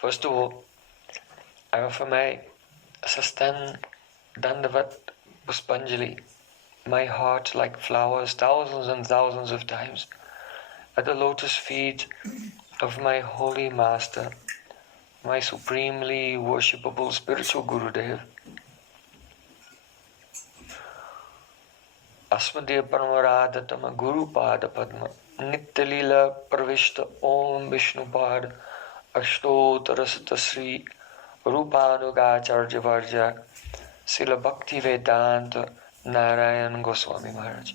First of all, I offer my Sastan Dandavat Puspanjali, my heart like flowers, thousands and thousands of times, at the lotus feet of my holy master, my supremely worshipable spiritual Gurudev. Asmadeva Paramaradhatama Guru Pada Padma Nityalila Pravishta Om Vishnu Pada Ashtotarasata Sri Rupanugacharya Varja Sila Bhakti Vedanta Narayan Goswami Maharaj.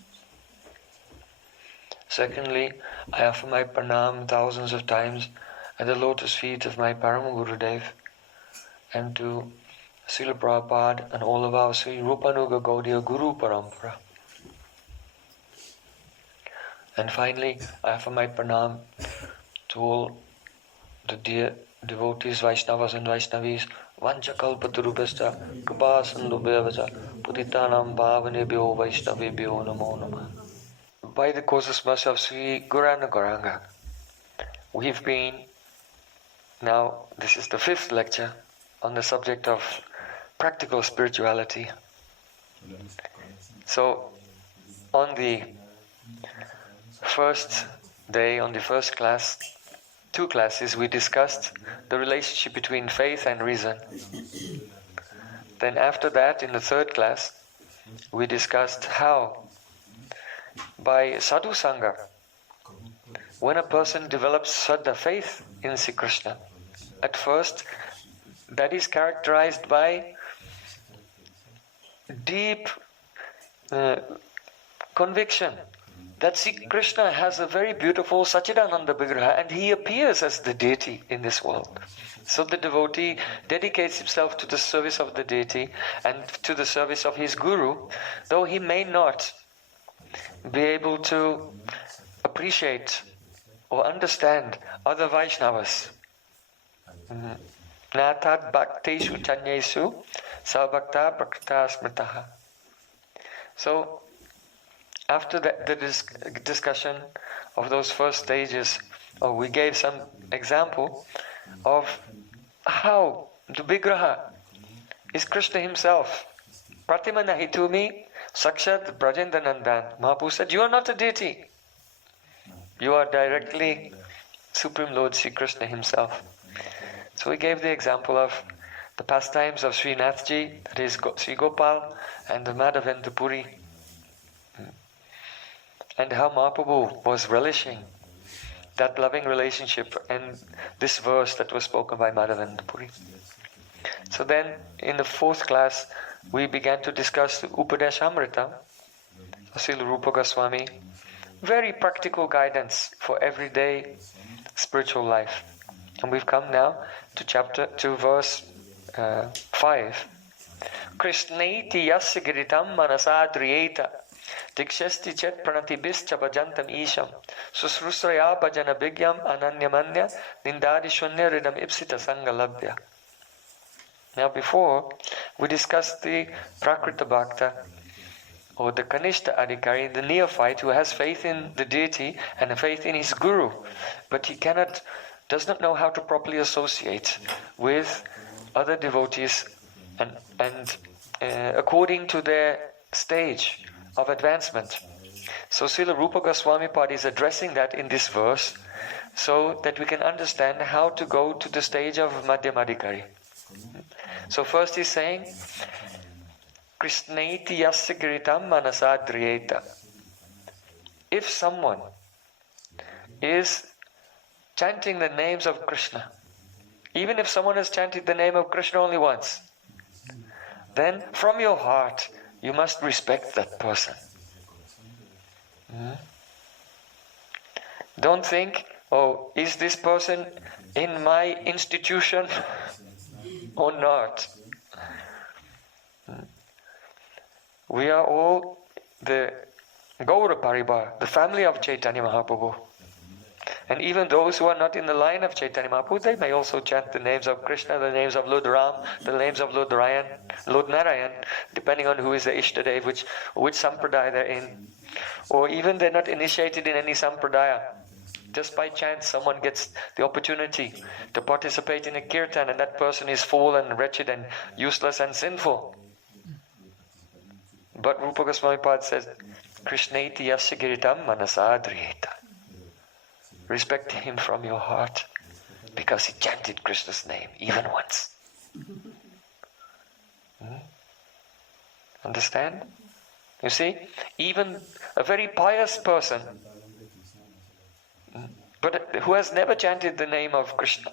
Secondly, I offer my pranam thousands of times at the lotus feet of my Parama Gurudev and to Srila Prabhupada and all of our Sri Rupanuga Gaudiya Guru Parampara. And finally, I offer my pranam to all the dear devotees, Vaishnavas and Vaishnavis, Vanchakalpatarubhasta, Kripasindubhyavacha, Putitanam Bhavanebhyo Vaishnavebhyo Namo Namah. By the causeless mercy of Sri Gauranga Gauranga, we've been, now this is the 5th lecture on the subject of practical spirituality. So, on the first day, on the first class, 2 classes, we discussed the relationship between faith and reason. Then after that, in the 3rd class, we discussed how by sadhu sangha, when a person develops Shraddha, faith in Sri Krishna, at first that is characterized by deep conviction that Sri Krishna has a very beautiful Sachidananda Vigraha and he appears as the deity in this world. So the devotee dedicates himself to the service of the deity and to the service of his guru, though he may not be able to appreciate or understand other Vaishnavas. Natad bhakteshu chanyesu sabhakta prakrita smritaha. So, after the discussion of those first stages, we gave some example of how the Vigraha is Krishna himself. Pratima nahitumi sakshat brajendanandan. Mahaprabhu said, you are not a deity. You are directly Supreme Lord Sri Krishna himself. So we gave the example of the pastimes of Sri Nathji, that is Sri Gopal, and the Madhavendra Puri. And how Mahaprabhu was relishing that loving relationship and this verse that was spoken by Madhavendra Puri. So then, in the 4th class, we began to discuss the Upadeshamrita, Srila Rupa Goswami, very practical guidance for everyday spiritual life. And we've come now to verse 5. Krishneti yasya giritam manasadriyeta dikshasti chet pranatibischa bhajantam isham susrusraya bhajana bhigyam ananyamanya nindadi shunya ridam ipsita sangalabhya. Now before, we discussed the Prakrita Bhakta, or the Kanishta Adhikari, the neophyte who has faith in the deity and a faith in his guru, but he does not know how to properly associate with other devotees and according to their stage of advancement. So Srila Rupa Goswami Pad is addressing that in this verse so that we can understand how to go to the stage of Madhyamadhikari. So first he's saying, Krishneti yasya giritam manasadriyeta. If someone is chanting the names of Krishna, even if someone has chanted the name of Krishna only once, then from your heart you must respect that person. Don't think, oh, is this person in my institution or not? We are all the Gaura Paribar, the family of Chaitanya Mahaprabhu. And even those who are not in the line of Chaitanya Mahaprabhu, they may also chant the names of Krishna, the names of Lord Ram, the names of Lord Narayan, depending on who is the Ishtadev, which sampradaya they're in. Or even they're not initiated in any sampradaya. just by chance someone gets the opportunity to participate in a kirtan and that person is fallen, wretched and useless and sinful. But Rupa Goswami Pad says, Krishneti yasya giritam manasadriyeta. Respect him from your heart because he chanted Krishna's name even once. Understand? You see, even a very pious person, but who has never chanted the name of Krishna,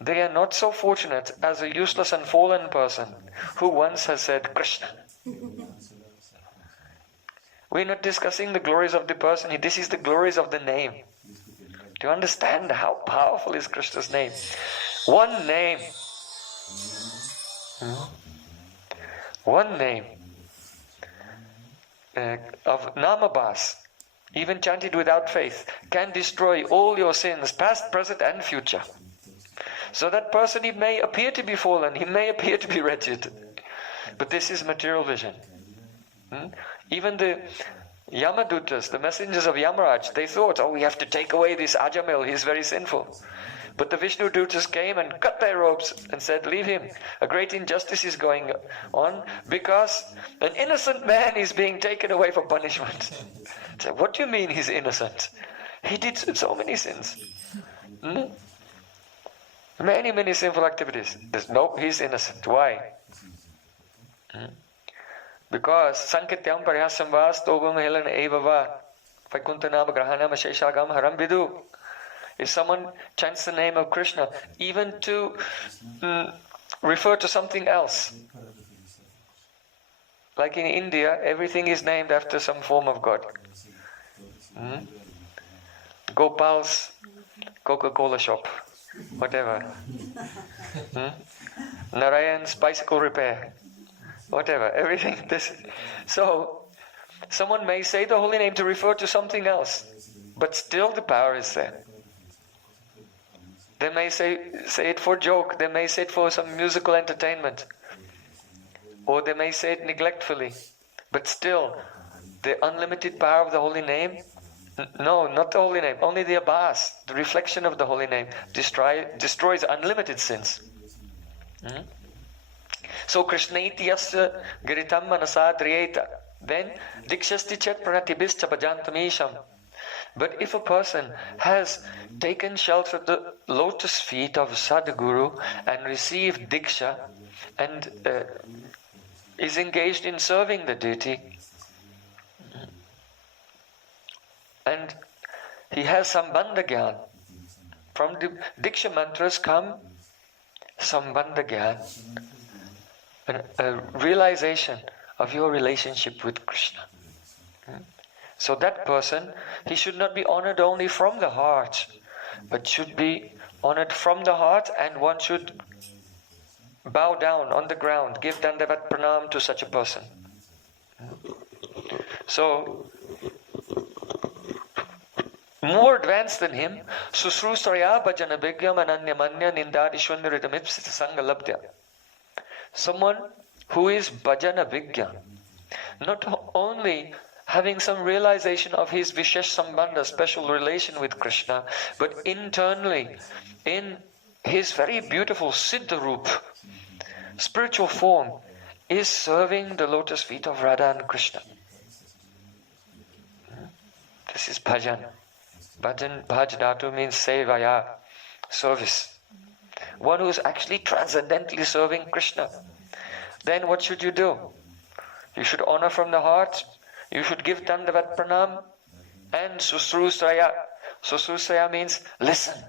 they are not so fortunate as a useless and fallen person who once has said Krishna. We're not discussing the glories of the person, this is the glories of the name. Do you understand how powerful is Krishna's name? One name. One name of Namabhas, even chanted without faith, can destroy all your sins, past, present and future. So that person, he may appear to be fallen, he may appear to be wretched, but this is material vision. Even the Yamadutas, the messengers of Yamaraj, they thought, oh, we have to take away this Ajamil, he's very sinful. But the Vishnu Dutas came and cut their robes and said, leave him. A great injustice is going on because an innocent man is being taken away for punishment. So what do you mean he's innocent? He did so many sins. Many sinful activities. No, he's innocent. Why? Because Sankityam Parihasam Vas Tobam Helan Evava Vaikuntanam Grahanam Sheshagam Haram Vidu. If someone chants the name of Krishna, even to refer to something else. Like in India, everything is named after some form of God. Gopal's Coca-Cola shop, whatever. Narayan's bicycle repair, whatever. Everything. So, someone may say the holy name to refer to something else, but still the power is there. They may say it for joke, they may say it for some musical entertainment, or they may say it neglectfully, but still, the unlimited power of the holy name, no, not the holy name, only the Abbas, the reflection of the holy name, destroys unlimited sins. So, Krishneti yasya giritam manasadriyeta, then, dikshasti chet pranatibhischa bhajantamisham. But if a person has taken shelter of the lotus feet of Sadhguru and received Diksha and is engaged in serving the deity, and he has Sambandha Gyan, from the Diksha mantras come Sambandha Gyan, a realization of your relationship with Krishna. So that person, he should not be honored only from the heart, but should be honored from the heart, and one should bow down on the ground, give dandavat pranam to such a person. So, more advanced than him, susrusraya bhajana bhigyam ananyamanya nindadishwaniritamipsita sangalabdya. Someone who is bhajana bhigya, not only having some realization of his Vishesh Sambandha, special relation with Krishna, but internally, in his very beautiful Siddharup, spiritual form, is serving the lotus feet of Radha and Krishna. This is bhajan. Bhajan, bhaj dhatu means sevaya, service. One who is actually transcendently serving Krishna. Then what should you do? You should honor from the heart. You should give dandavat pranam and susrusraya. Susrusraya means listen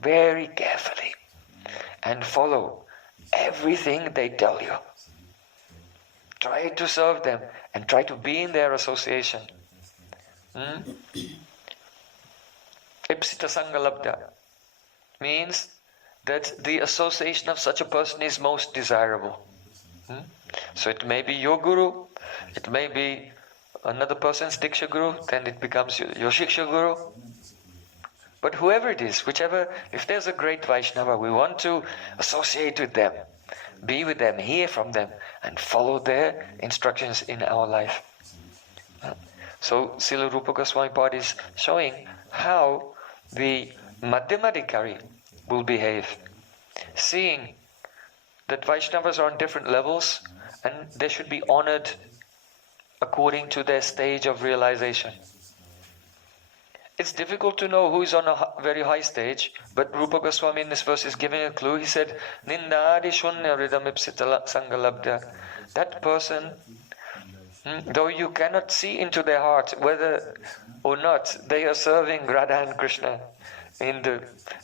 very carefully and follow everything they tell you. Try to serve them and try to be in their association. Ipsita sangalabdha means that the association of such a person is most desirable. So it may be your guru, it may be another person's Diksha guru, then it becomes your Shiksha guru. But whoever it is, whichever, if there's a great Vaishnava, we want to associate with them, be with them, hear from them, and follow their instructions in our life. So Srila Rupa Goswami Pad is showing how the Madhyamadikari will behave, seeing that Vaishnavas are on different levels and they should be honored according to their stage of realization. It's difficult to know who is on a very high stage, but Rupa Goswami in this verse is giving a clue. He said, Nindadi shunya ridamipsita sangalabdha. That person, though you cannot see into their heart whether or not they are serving Radha and Krishna in the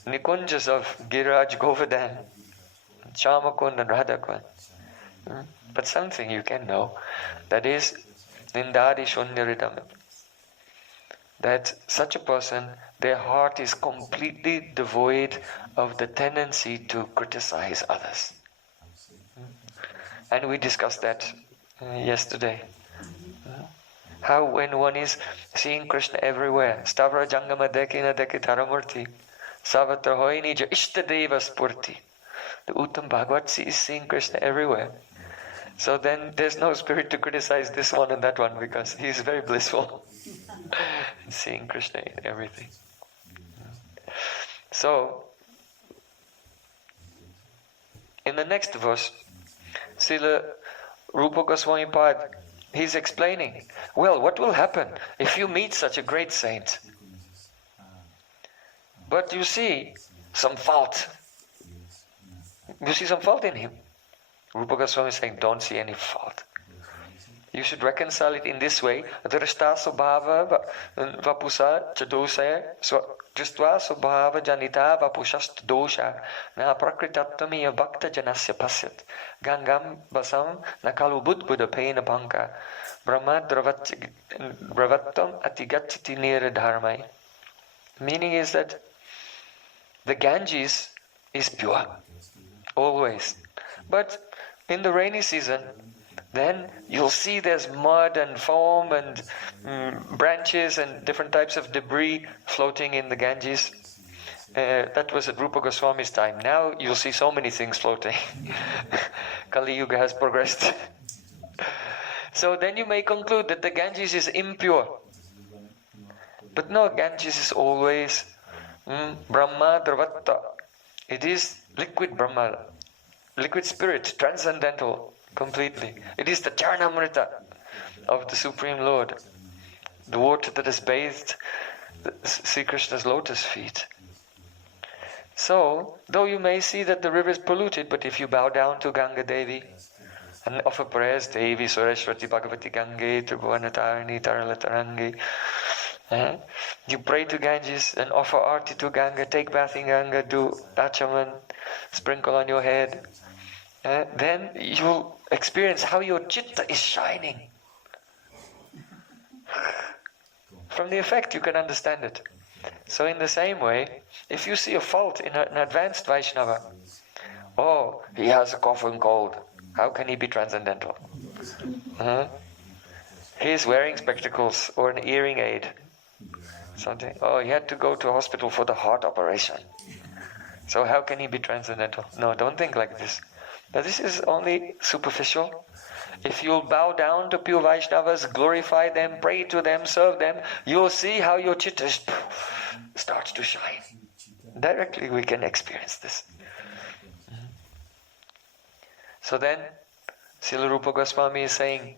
Nikunjas of Giraj Govardhan, Chamakund and Radhakund. But something you can know, that is Nindadi Shunyaridam. That such a person, their heart is completely devoid of the tendency to criticize others. And we discussed that yesterday. How when one is seeing Krishna everywhere, Stavra Jangama Dekina Dekitaramurti, Savatra Hoinija Ishtadeva Spurti. The Uttam Bhagavad is seeing Krishna everywhere. So then there's no spirit to criticize this one and that one because he's very blissful. Seeing Krishna in everything. So, in the next verse, Srila Rupa Goswami Pad, he's explaining, well, what will happen if you meet such a great saint? But you see some fault. You see some fault in him. Rupa Goswami is saying, don't see any fault. You should reconcile it in this way. Dhrishta subhava vapusa chadosaya dristva subhava janita vapushast dosha na prakritatamiya bhakta janasya pasyat gangam basam nakalu budbuddha pena banka brahma dravattam atigachiti nira dharmai. Meaning is that the Ganges is pure, always. But in the rainy season, then you'll see there's mud and foam and branches and different types of debris floating in the Ganges. That was at Rupa Goswami's time. Now you'll see so many things floating. Kali Yuga has progressed. So then you may conclude that the Ganges is impure. But no, Ganges is always Brahma Dravatta. It is liquid Brahma, liquid spirit, transcendental. Completely. It is the Charnamrita of the Supreme Lord. The water that has bathed Sri Krishna's lotus feet. So, though you may see that the river is polluted, but if you bow down to Ganga Devi and offer prayers, Devi Sureshwati Bhagavati Gange Tribhuvanatarini Taralatarangi, you pray to Ganges and offer arti to Ganga, take bath in Ganga, do achaman, sprinkle on your head, then you'll experience how your chitta is shining. From the effect you can understand it. So in the same way, if you see a fault in an advanced Vaishnava, oh, he has a cough and cold, how can he be transcendental? He's wearing spectacles or an hearing aid. Something. Oh, he had to go to hospital for the heart operation. So how can he be transcendental? No, don't think like this. Now this is only superficial. If you'll bow down to pure Vaishnavas, glorify them, pray to them, serve them, you'll see how your chitta starts to shine. Directly we can experience this. So then, Srila Rupa Goswami is saying,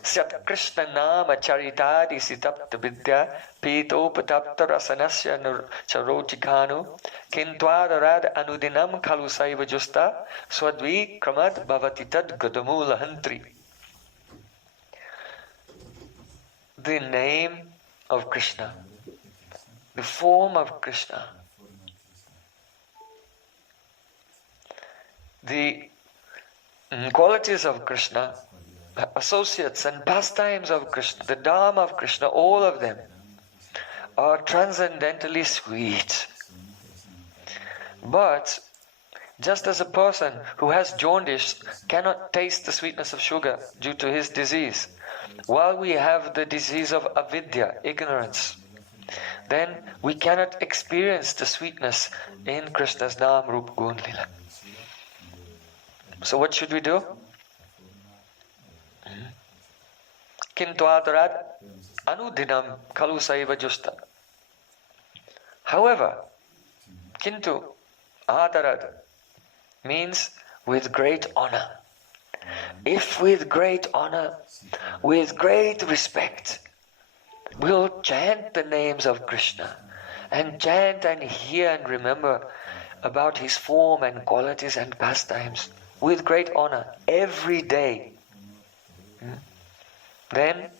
Syat Krishna Nama Charitadi Sitapta Vidya Pitopatapta Rasanasya Charojikanu Kintwadarad Anudinam Kalu Saiva Justa Swadvi Kramat Bhavatitad Gadamula Hantri. The name of Krishna, the form of Krishna, the qualities of Krishna, associates and pastimes of Krishna, the Dharma of Krishna, all of them are transcendentally sweet. But just as a person who has jaundice cannot taste the sweetness of sugar due to his disease, while we have the disease of avidya, ignorance, then we cannot experience the sweetness in Krishna's Naam, Rupa, Gun, Lila. So what should we do? Kintuadarat Anudinam kalu saiva justa. However, kintu adarad means with great honor. If with great honor, with great respect, we'll chant the names of Krishna and chant and hear and remember about his form and qualities and pastimes with great honor every day, then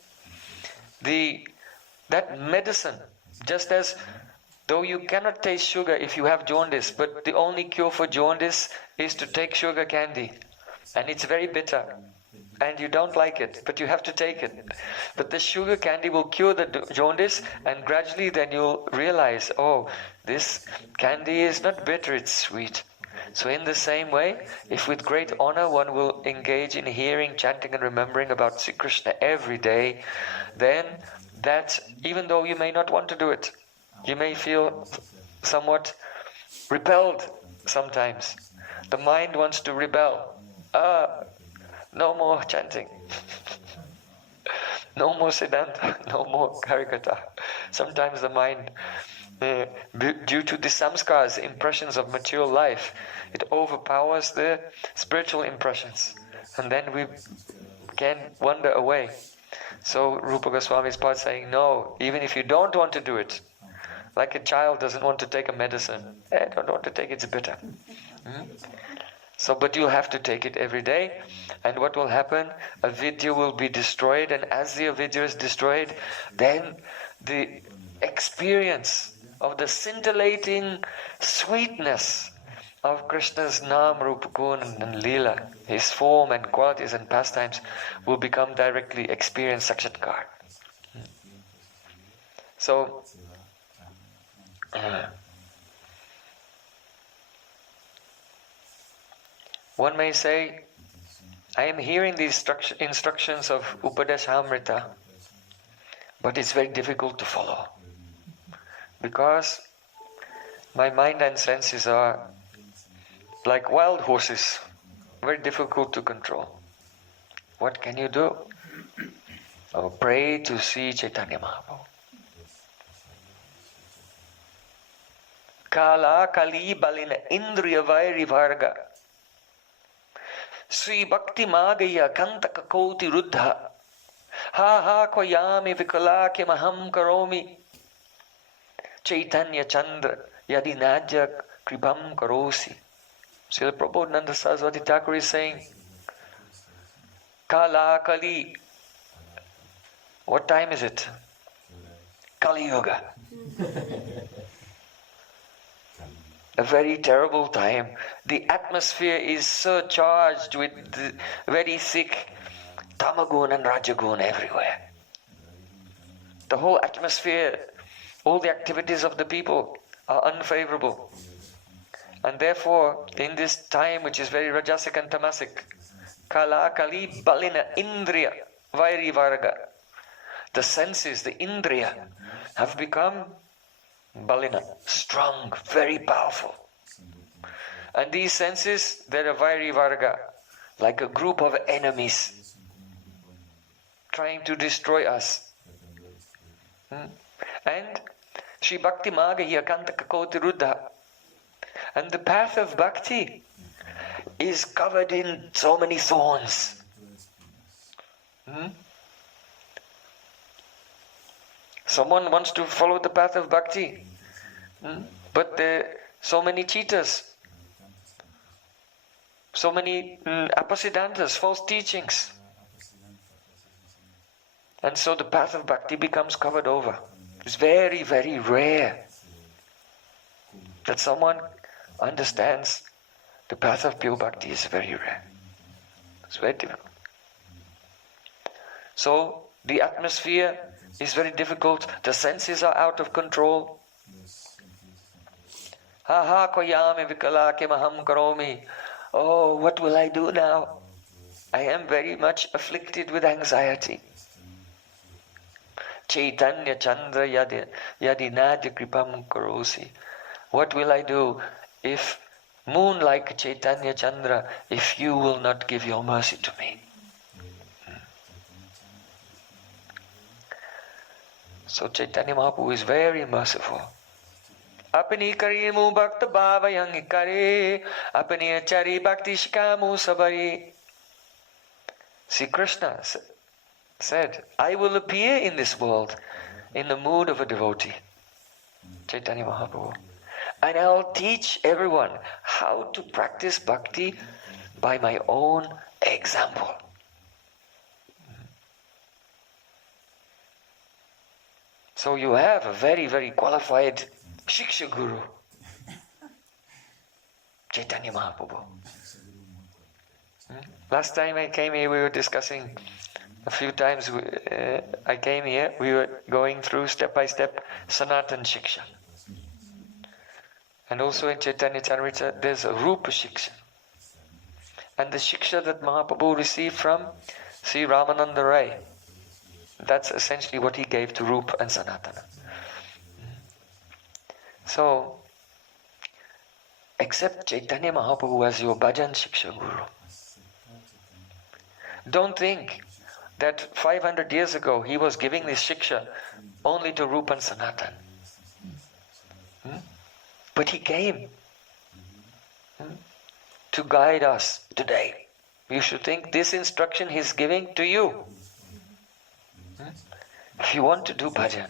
that medicine, just as though you cannot taste sugar if you have jaundice, but the only cure for jaundice is to take sugar candy, and it's very bitter, and you don't like it, but you have to take it. But the sugar candy will cure the jaundice, and gradually then you'll realize, oh, this candy is not bitter, it's sweet. So in the same way, if with great honor one will engage in hearing, chanting and remembering about Sri Krishna every day, then that, even though you may not want to do it, you may feel somewhat repelled sometimes. The mind wants to rebel. No more chanting. No more Siddhanta. No more Harikatha. Sometimes the mind, due to the samskars, impressions of mature life, it overpowers the spiritual impressions. And then we can wander away. So Rupa Goswami is part saying, no, even if you don't want to do it, like a child doesn't want to take a medicine. I don't want to take it, it's bitter. So, but you'll have to take it every day. And what will happen? Avidya will be destroyed. And as the avidya is destroyed, then the experience of the scintillating sweetness of Krishna's Nam, Rupa, Gun and Leela, his form and qualities and pastimes, will become directly experienced sakshatkar. So, one may say, I am hearing these instructions of Upadeshamrita, but it's very difficult to follow, because my mind and senses are like wild horses, very difficult to control. What can you do? Oh, pray to Sri Chaitanya Mahaprabhu. Kala kali balina indriya vairi varga Sri Bhakti Magaya Kantaka Koti Ruddha Ha ha koyami vikalake maham karomi Chaitanya Chandra Yadi Nadya Kripam Karosi. Srila Prabhupada Saraswati Thakur is saying, Kala Kali. What time is it? Kali Yoga. A very terrible time. The atmosphere is so charged with the very thick tamagun and rajagun everywhere. The whole atmosphere, all the activities of the people are unfavorable. And therefore, in this time which is very rajasic and tamasic, kala kali balina indriya vairi varga, the senses, the indriya, have become balina, strong, very powerful. And these senses, they're a vairi varga, like a group of enemies trying to destroy us. And Shri Bhakti Maga Yakantaka Koti Ruddha. And the path of bhakti is covered in so many thorns. Someone wants to follow the path of bhakti, but there are so many cheaters, so many apasidantas, false teachings. And so the path of bhakti becomes covered over. It's very, very rare that someone understands the path of pure bhakti. Is very rare. It's very difficult. So the atmosphere is very difficult. The senses are out of control. Ha ha koyami vikalake maham karomi. Oh, what will I do now? I am very much afflicted with anxiety. Chaitanya Chandra Yadi Nadya Kripam Karosi. What will I do if, moon like Chaitanya Chandra, if you will not give your mercy to me? So Chaitanya Mahaprabhu is very merciful. Apni karimu bhakta bhava yang kare, apni achari bhakti shikamu sabari. See, Krishna said, I will appear in this world in the mood of a devotee, Chaitanya Mahaprabhu. And I'll teach everyone how to practice bhakti by my own example. So you have a very, very qualified Shiksha Guru, Chaitanya Mahaprabhu. Last time I came here, we were discussing a few times. I came here, we were going through step by step Sanatan Shiksha. And also in Chaitanya Charitamrita, there's a Rupa Shiksha. And the Shiksha that Mahaprabhu received from Sri Ramananda Rai, that's essentially what he gave to Rupa and Sanatana. So, accept Chaitanya Mahaprabhu as your bhajan Shiksha Guru. Don't think that 500 years ago he was giving this Shiksha only to Rupa and Sanatan. But he came to guide us today. You should think this instruction he's giving to you. If you want to do bhajan,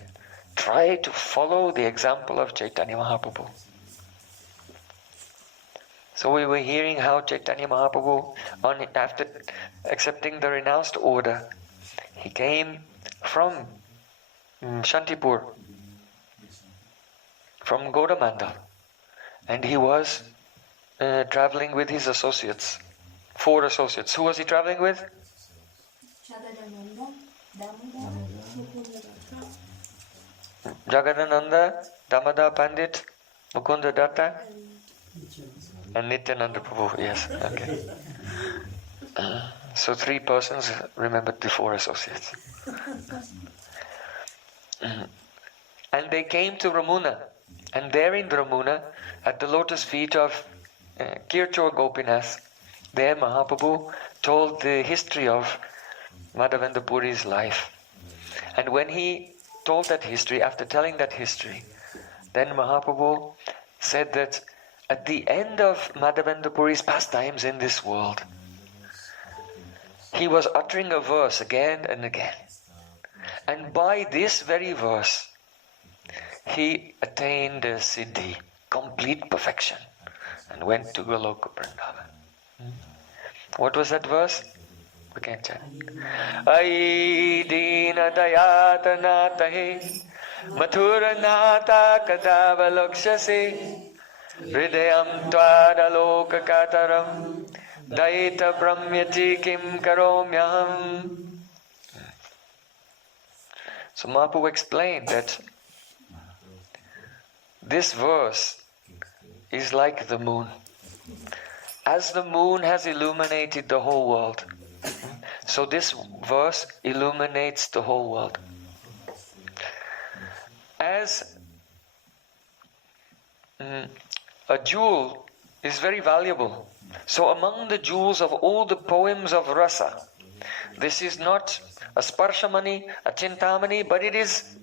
try to follow the example of Chaitanya Mahaprabhu. So we were hearing how Chaitanya Mahaprabhu, after accepting the renounced order, he came from Shantipur, from Godamandal, and he was traveling with his associates, 4 associates. Who was he traveling with? Jagadananda, Damada Pandit, Mukunda Datta, and Nityananda Prabhu. Yes, okay. So 3 persons remembered the 4 associates. And they came to Ramuna. And there in Ramuna, at the lotus feet of Kirchor Gopinath, there Mahaprabhu told the history of Madhavendra Puri's life. And when he told that history, after telling that history, then Mahaprabhu said that at the end of Madhavendra Puri's pastimes in this world, he was uttering a verse again and again. And by this very verse, he attained a siddhi, complete perfection, and went to Goloka Vrindavan. What was that verse? We can chant. Ai dina dayata natahe mathura nata kadava lokshase hridayam tvada loka kataram daita brahmyati kim karomyam. So Mahaprabhu explained that this verse is like the moon. As the moon has illuminated the whole world, so this verse illuminates the whole world. As a jewel is very valuable, so among the jewels of all the poems of rasa, this is not a sparshamani, a chintamani, but it is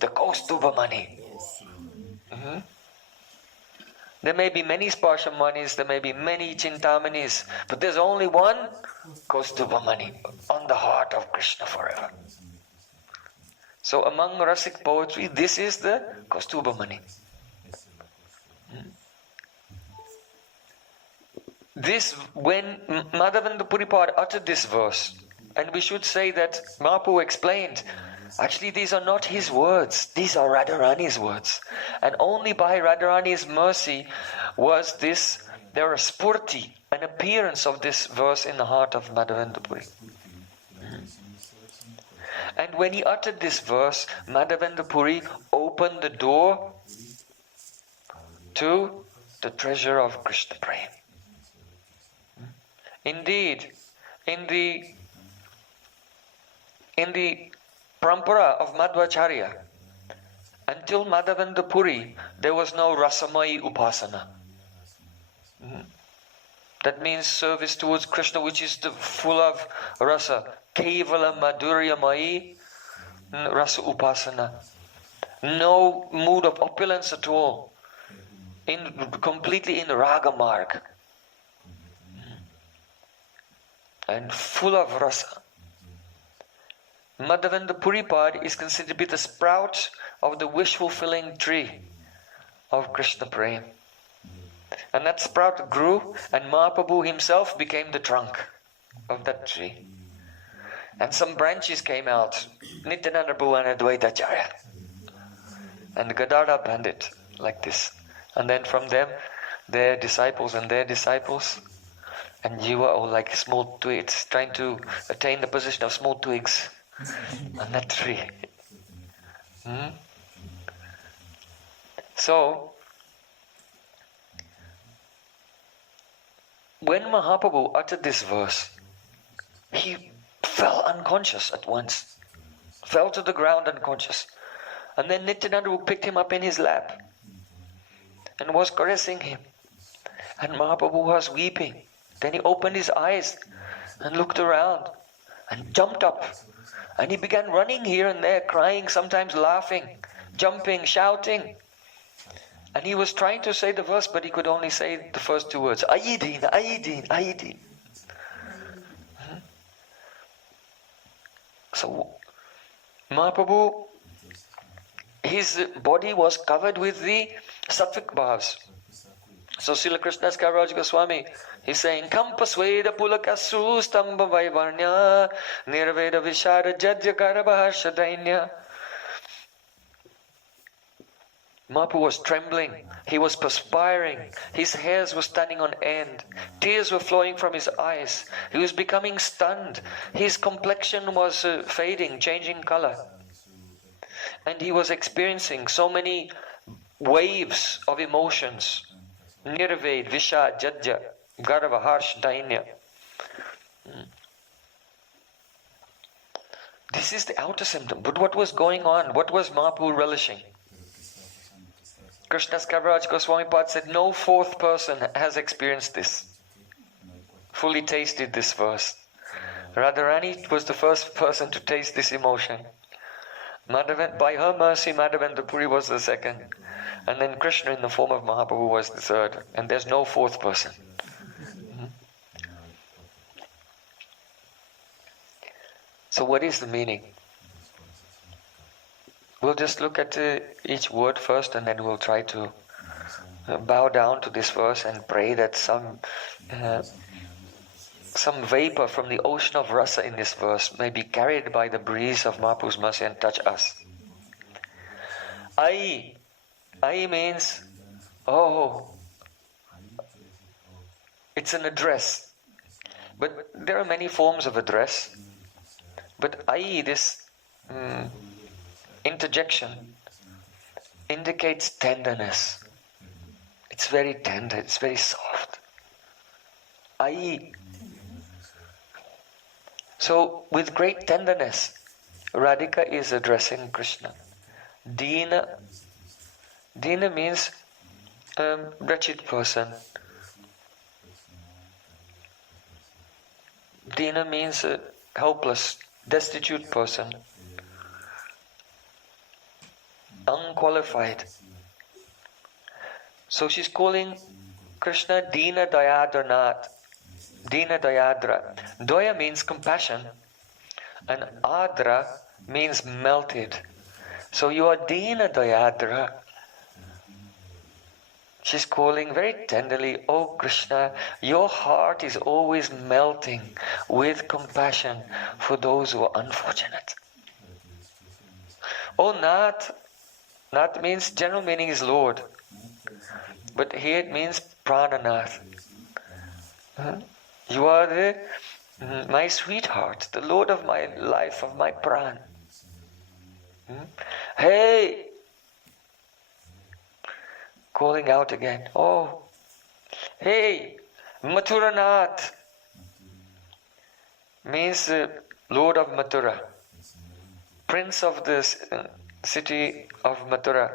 the kaustubhamani. There may be many sparshamanis, there may be many chintamanis, but there's only one kaustubhamani on the heart of Krishna forever. So among rasic poetry, this is the kaustubhamani. This, when Madhavendra Puripad uttered this verse, and we should say that Mahaprabhu explained, actually these are not his words, these are Radharani's words. And only by Radharani's mercy was there a spurti, an appearance of this verse in the heart of Madhavendra Puri. And when he uttered this verse, Madhavendra Puri opened the door to the treasure of Krishna Prem. Indeed, in the parampara of Madhvacharya, until Madhavendra Puri, there was no rasamai upasana. That means service towards Krishna, which is full of rasa. Kevala madhurya mai rasa upasana, no mood of opulence at all, completely in raga marg, and full of rasa. Madhavendra Puripad is considered to be the sprout of the wish-fulfilling tree of Krishna Prem. And that sprout grew, and Mahaprabhu himself became the trunk of that tree. And some branches came out, Nityananda Prabhu and Advaitacharya, and Gadadhar Pandit, like this. And then from them, their disciples and their disciples, and you are all like small twigs, trying to attain the position of small twigs on that tree. So, when Mahaprabhu uttered this verse, he fell unconscious at once, fell to the ground unconscious. And then Nityananda picked him up in his lap and was caressing him. And Mahaprabhu was weeping. Then he opened his eyes and looked around and jumped up. And he began running here and there, crying, sometimes laughing, jumping, shouting. And he was trying to say the verse, but he could only say the first two words, Ayidin, Ayidin, Ayidin. So, Mahaprabhu, his body was covered with the sattvic bhavs. So Srila Krishnadas Kaviraj Goswami, he's saying, Kampasveda pulakasu stamba vaivarnya nirveda vishara jadya garabhasha dainya. Mahaprabhu was trembling, he was perspiring, his hairs were standing on end, tears were flowing from his eyes, he was becoming stunned, his complexion was fading, changing color. And he was experiencing so many waves of emotions. Nirved, Visha, Jadya, Garava, Harsh, Dainya. This is the outer symptom. But what was going on? What was Mahaprabhu relishing? Krishnadas Kaviraj Goswami Pad said, no fourth person has experienced this, fully tasted this verse. Radharani was the first person to taste this emotion. By her mercy, Madhavendra Puri was the second. And then Krishna in the form of Mahaprabhu was the third. And there's no fourth person. So what is the meaning? We'll just look at each word first, and then we'll try to bow down to this verse and pray that some vapor from the ocean of rasa in this verse may be carried by the breeze of Mahaprabhu's mercy and touch us. Ai. Ai means, oh, it's an address. But there are many forms of address. But ai, this interjection, indicates tenderness. It's very tender, it's very soft. Ai. So, with great tenderness, Radhika is addressing Krishna. Dina. Dina means wretched person. Dina means a helpless, destitute person. Unqualified. So she's calling Krishna Dina Dayadranath. Dina Dayadra. Daya means compassion, and Adra means melted. So you are Dina Dayadra. She's calling very tenderly, oh Krishna, your heart is always melting with compassion for those who are unfortunate. Oh Nath. Nath means, general meaning is Lord. But here it means Prananath. You are my sweetheart, the Lord of my life, of my pran. Hey! Calling out again. Oh! Hey! Mathuranath! Means Lord of Mathura. Prince of the city of Mathura.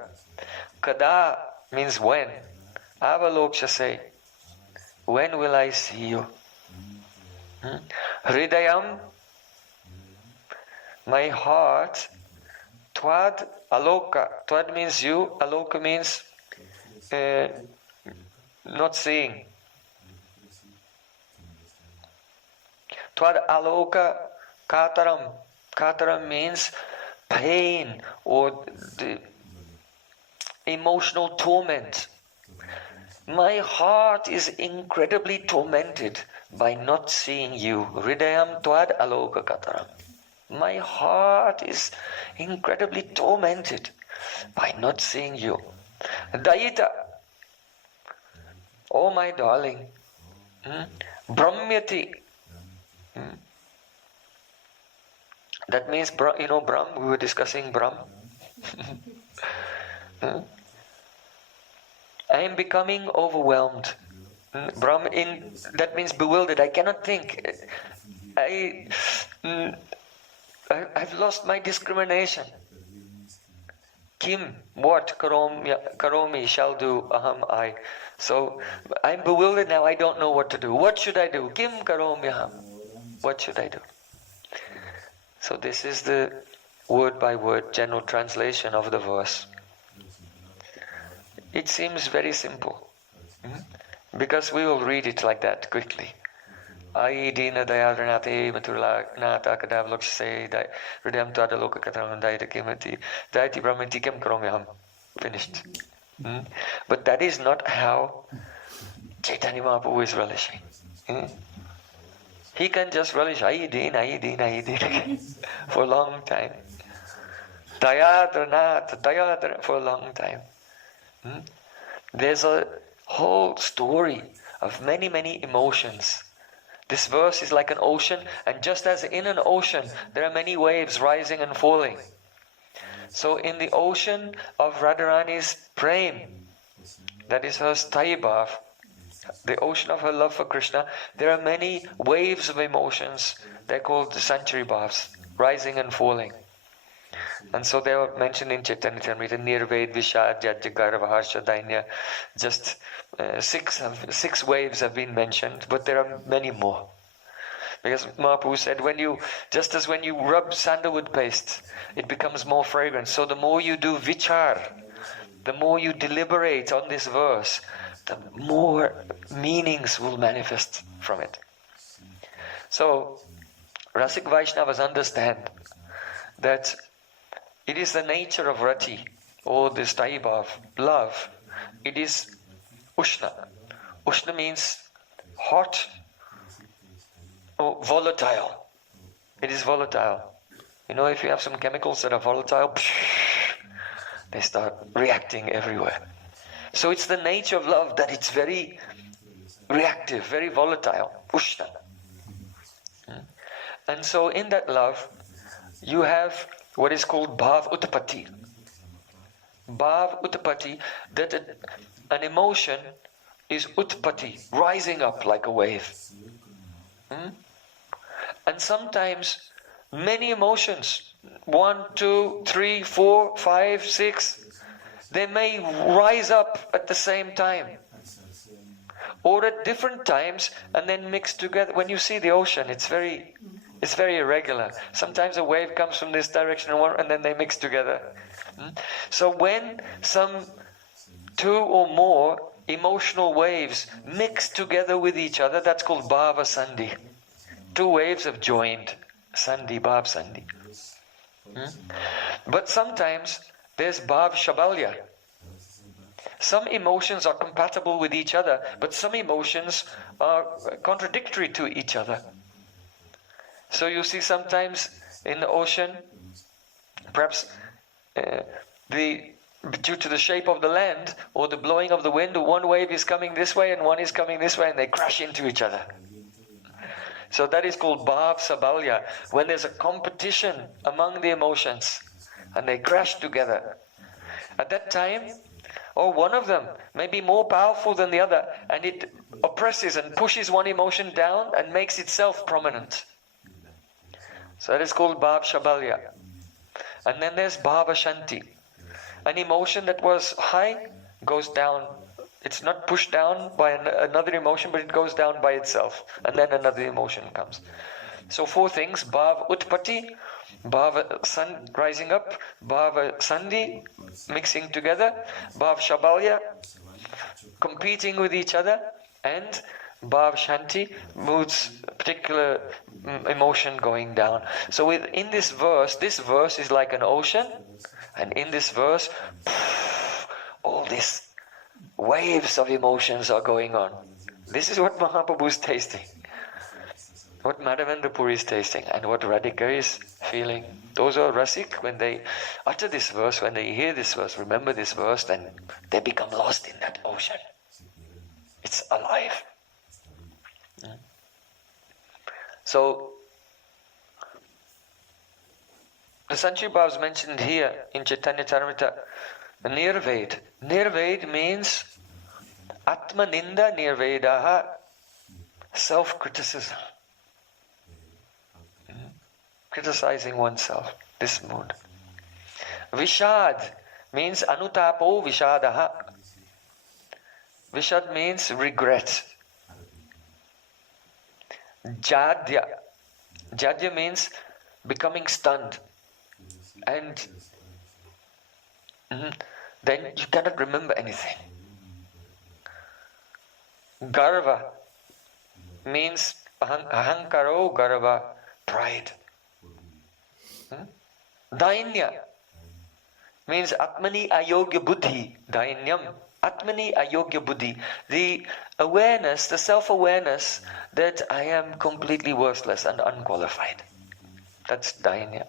Kada means when. Avalokshase. When will I see you? Hridayam, my heart, Twad aloka. Twad means you, aloka means not seeing. Twad aloka kataram. Kataram means pain or the emotional torment. My heart is incredibly tormented by not seeing you. Hridayam twad aloka kataram. My heart is incredibly tormented by not seeing you. Dayita. Oh my darling. Brahmyati. That means, you know, Brahm, we were discussing Brahm. I am becoming overwhelmed. Brahm, that means bewildered. I cannot think. I've lost my discrimination. Kim, what? Karomi, shall do, aham, I. So, I'm bewildered now, I don't know what to do. What should I do? Kim karomi aham. What should I do? So this is the word by word general translation of the verse. It seems very simple. Because we will read it like that quickly. Ai dina dayadranate maturla nata kadavlokse hridayam tadaloka kataram daita kimati daiti brahmanti kem karomyaham. Finished. But that is not how Chaitanya Mahaprabhu is relishing. He can just relish ayidin for a long time. Dayadranat for a long time. There's a whole story of many, many emotions. This verse is like an ocean, and just as in an ocean there are many waves rising and falling. So in the ocean of Radharani's prem, that is her sthayi bhav, the ocean of her love for Krishna, there are many waves of emotions. They're called the Sanchari bhavs, rising and falling. And so they are mentioned in Chaitanya Charitamrita, Nirved, Vishad, Jajja, Garva, Harsha, Dainya. Just 6 waves have been mentioned, but there are many more. Because Mahaprabhu said, just as when you rub sandalwood paste, it becomes more fragrant. So the more you do vichar, the more you deliberate on this verse, the more meanings will manifest from it. So, Rasik Vaishnavas understand that it is the nature of rati, or the sthayi bhav, love. It is ushna. Ushna means hot or volatile. It is volatile. You know, if you have some chemicals that are volatile, they start reacting everywhere. So it's the nature of love that it's very reactive, very volatile. Ushna. And so in that love, you have what is called bhav utpatti. Bhav utpatti, that an emotion is utpatti, rising up like a wave. And sometimes many emotions, 1, 2, 3, 4, 5, 6, they may rise up at the same time. Or at different times and then mix together. When you see the ocean, it's very irregular. Sometimes a wave comes from this direction and then they mix together. So when some 2 or more emotional waves mix together with each other, that's called bhava sandhi. 2 waves have joined. Sandhi, bhav sandhi. But sometimes there's bhav shabalya. Some emotions are compatible with each other, but some emotions are contradictory to each other. So you see sometimes in the ocean, perhaps due to the shape of the land or the blowing of the wind, one wave is coming this way and one is coming this way and they crash into each other. So that is called bhav sabalya, when there's a competition among the emotions and they crash together. At that time, or one of them may be more powerful than the other, and it oppresses and pushes one emotion down and makes itself prominent. So that is called bhav shabalya. And then there's bhava shanti. An emotion that was high goes down. It's not pushed down by another emotion, but it goes down by itself. And then another emotion comes. So 4 things: bhav utpatti, Bhava, sun rising up, Bhava Sandhi mixing together, Bhav Shabalya competing with each other, and Bhav Shanti moods, particular emotion going down. So in this verse is like an ocean, and in this verse, all these waves of emotions are going on. This is what Mahaprabhu is tasting, what Madhavendra Puri is tasting, and what Radhika is feeling. Those are Rasik, when they utter this verse, when they hear this verse, remember this verse, then they become lost in that ocean. It's alive. So, the Sanchari Bhavas mentioned here in Chaitanya Charitamrita, Nirved. Nirved means Atma Ninda Nirvedaha, self-criticism. Criticizing oneself, this mood. Vishad means Anutapo Vishadaha. Vishad means regret. Jadya. Jadya means becoming stunned. And then you cannot remember anything. Garva means ahankaro garva, pride. Dainya means atmani ayogya buddhi. Dainyam. Atmani ayogya buddhi. The awareness, the self-awareness that I am completely worthless and unqualified. That's dainya.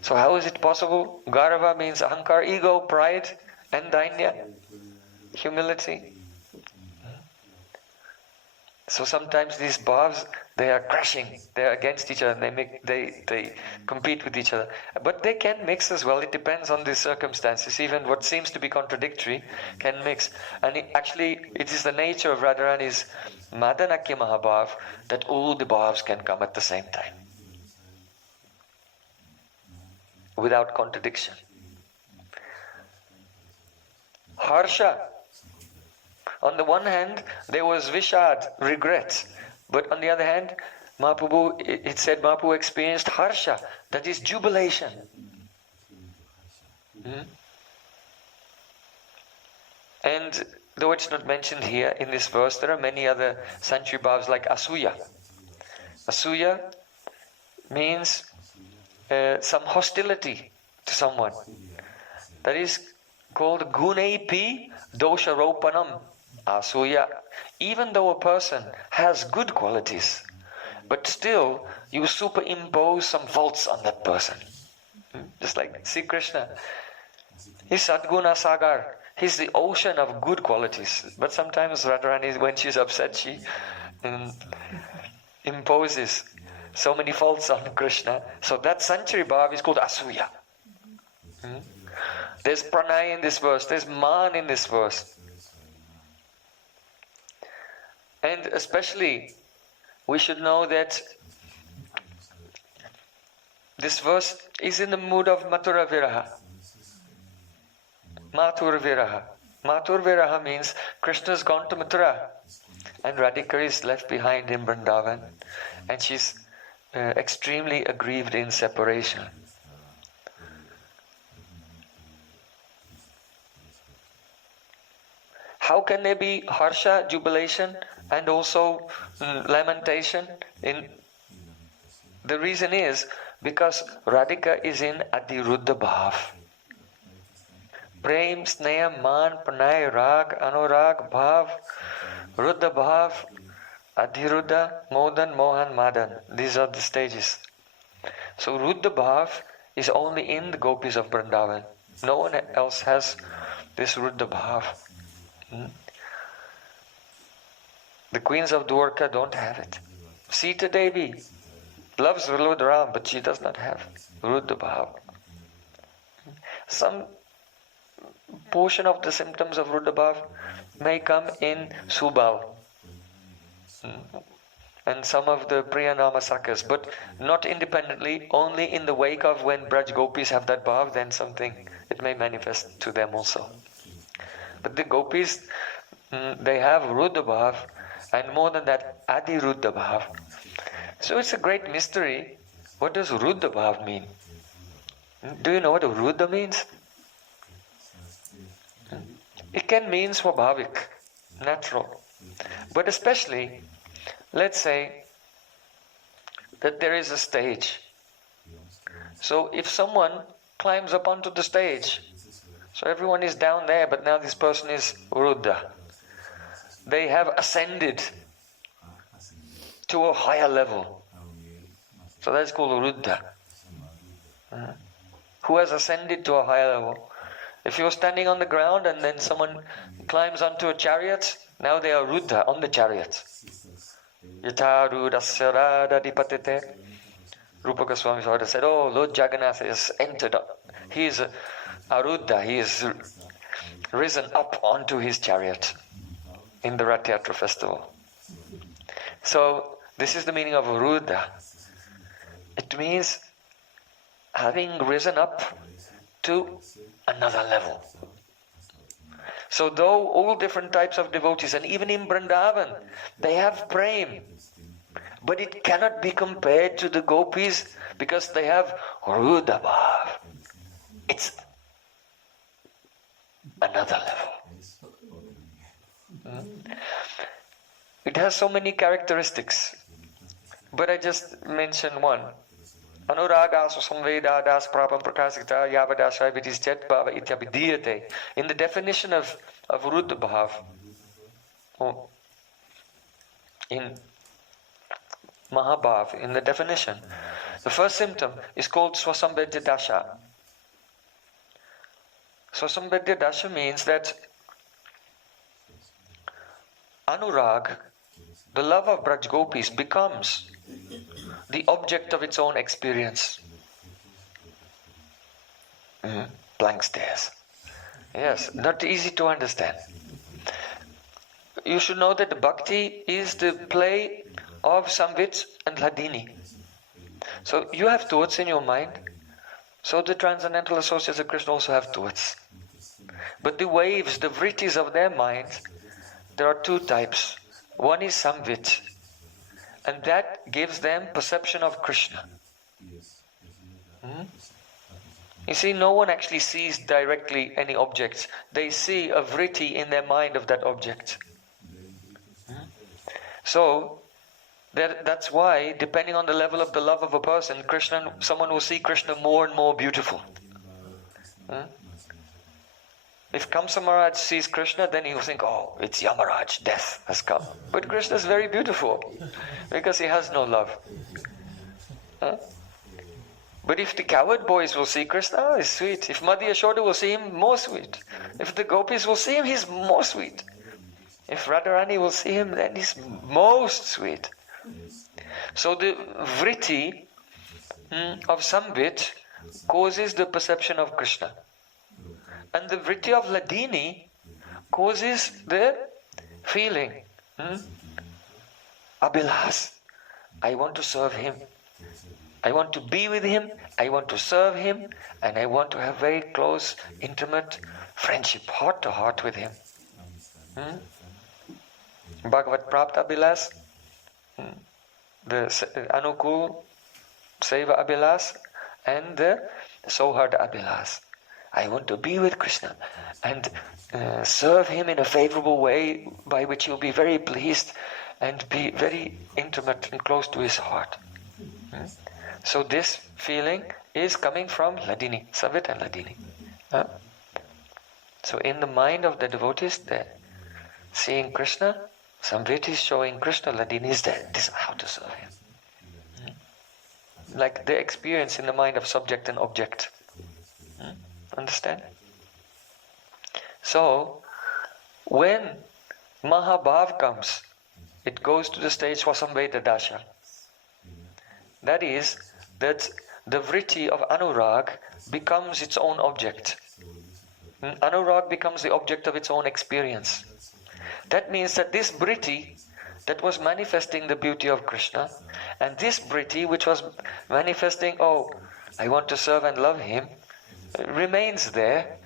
So how is it possible? Garva means ahankar, ego, pride, and dainya, humility. So sometimes these bhavs, they are crashing, they are against each other, they compete with each other. But they can mix as well, it depends on the circumstances. Even what seems to be contradictory can mix. And it is the nature of Radharani's Madanakya Mahabhav that all the bhavs can come at the same time, without contradiction. Harsha. On the one hand, there was Vishad, regret. But on the other hand, it said Mahaprabhu experienced Harsha, that is jubilation. And though it's not mentioned here in this verse, there are many other Sanchari Bhavas like Asuya. Asuya means some hostility to someone. That is called Gunepi Dosharopanam. Asuya. Even though a person has good qualities, but still you superimpose some faults on that person. Just like Sri Krishna. He's Sadguna Sagar. He's the ocean of good qualities. But sometimes Radharani, when she's upset, she imposes so many faults on Krishna. So that Sanchari Bhav is called Asuya. There's Pranay in this verse. There's Man in this verse. And especially, we should know that this verse is in the mood of Mathura Viraha. Mathur Viraha. Mathur Viraha means Krishna's gone to Mathura and Radhika is left behind in Vrindavan, and she's extremely aggrieved in separation. How can there be harsha, jubilation, and also lamentation? The reason is because Radhika is in Adiruddha Bhav. Prem, Sneha, Man, Pranay, Rag, Anurag, Bhav, Ruddha Bhav, Adiruddha, Modan, Mohan, Madan. These are the stages. So Ruddha Bhav is only in the gopis of Vrindavan. No one else has this Ruddha Bhav. The queens of Dwarka don't have it. Sita Devi loves Ram, but she does not have Ruddha Bhav. Some portion of the symptoms of Ruddha Bhav may come in Subal and some of the Priyanama Sakas, but not independently, only in the wake of when Braj Gopis have that Bhav, then it may manifest to them also. But the Gopis, they have Ruddha Bhav, and more than that, Adi Ruddha Bhav. So it's a great mystery what does Ruddha Bhav mean? Do you know what Ruddha means? It can mean swabhavik, natural. But especially, let's say that there is a stage. So if someone climbs up onto the stage, so everyone is down there, but now this person is Ruddha. They have ascended to a higher level. So that's called Ruddha. Who has ascended to a higher level. If you're standing on the ground and then someone climbs onto a chariot, now they are Ruddha on the chariot. Yata Ruddhasya Radhadipatite. Rupa Goswami said, oh, Lord Jagannath has entered. He is a Ruddha. He is risen up onto his chariot in the Rath Yatra festival. So, this is the meaning of Ruddha. It means having risen up to another level. So though all different types of devotees, and even in Vrindavan, they have prem, but it cannot be compared to the gopis because they have Ruddha Bhav. It's another level. It has so many characteristics, but I just mentioned one. Anuragasu samvedadas prapam prakasita yavadasha vidisjet bhava ityabhidiyate. In the definition of Ruddha Bhav, in Mahabhav, in the definition, the first symptom is called swasambedya dasha. Swasambedya dasha means that Anurag, the love of Braj Gopis, becomes the object of its own experience. Blank stares. Yes, not easy to understand. You should know that the bhakti is the play of Samvit and Hladini. So you have thoughts in your mind. So the transcendental associates of Krishna also have thoughts. But the waves, the vrittis of their minds, there are two types. One is Samvit, and that gives them perception of Krishna. You see, no one actually sees directly any objects. They see a vritti in their mind of that object. So, that's why, depending on the level of the love of a person, someone will see Krishna more and more beautiful. If Kamsa Maharaj sees Krishna, then he will think, oh, it's Yamaraj, death has come. But Krishna is very beautiful, because he has no love. But if the cowherd boys will see Krishna, oh, he's sweet. If Madhya Yashoda will see him, more sweet. If the gopis will see him, he's more sweet. If Radharani will see him, then he's most sweet. So the vritti of Samvit causes the perception of Krishna. And the vritti of Hladini causes the feeling. Abhilas. I want to serve him. I want to be with him. I want to serve him. And I want to have very close, intimate friendship, heart to heart with him. Bhagavat Prapta Abhilas. The Anukul Seva Abhilas. And the Soharda Abhilas. I want to be with Krishna and serve him in a favorable way by which he'll be very pleased and be very intimate and close to his heart. So this feeling is coming from Hladini, Samvit and Hladini. So in the mind of the devotees, they're seeing Krishna, Samvit is showing Krishna, Hladini is there. This is how to serve him. Like the experience in the mind of subject and object. Understand? So, when Mahabhav comes, it goes to the stage Swasambheda Dasha. That is, that the vritti of Anurag becomes its own object. Anurag becomes the object of its own experience. That means that this vritti that was manifesting the beauty of Krishna, and this vritti which was manifesting, oh, I want to serve and love him, remains there,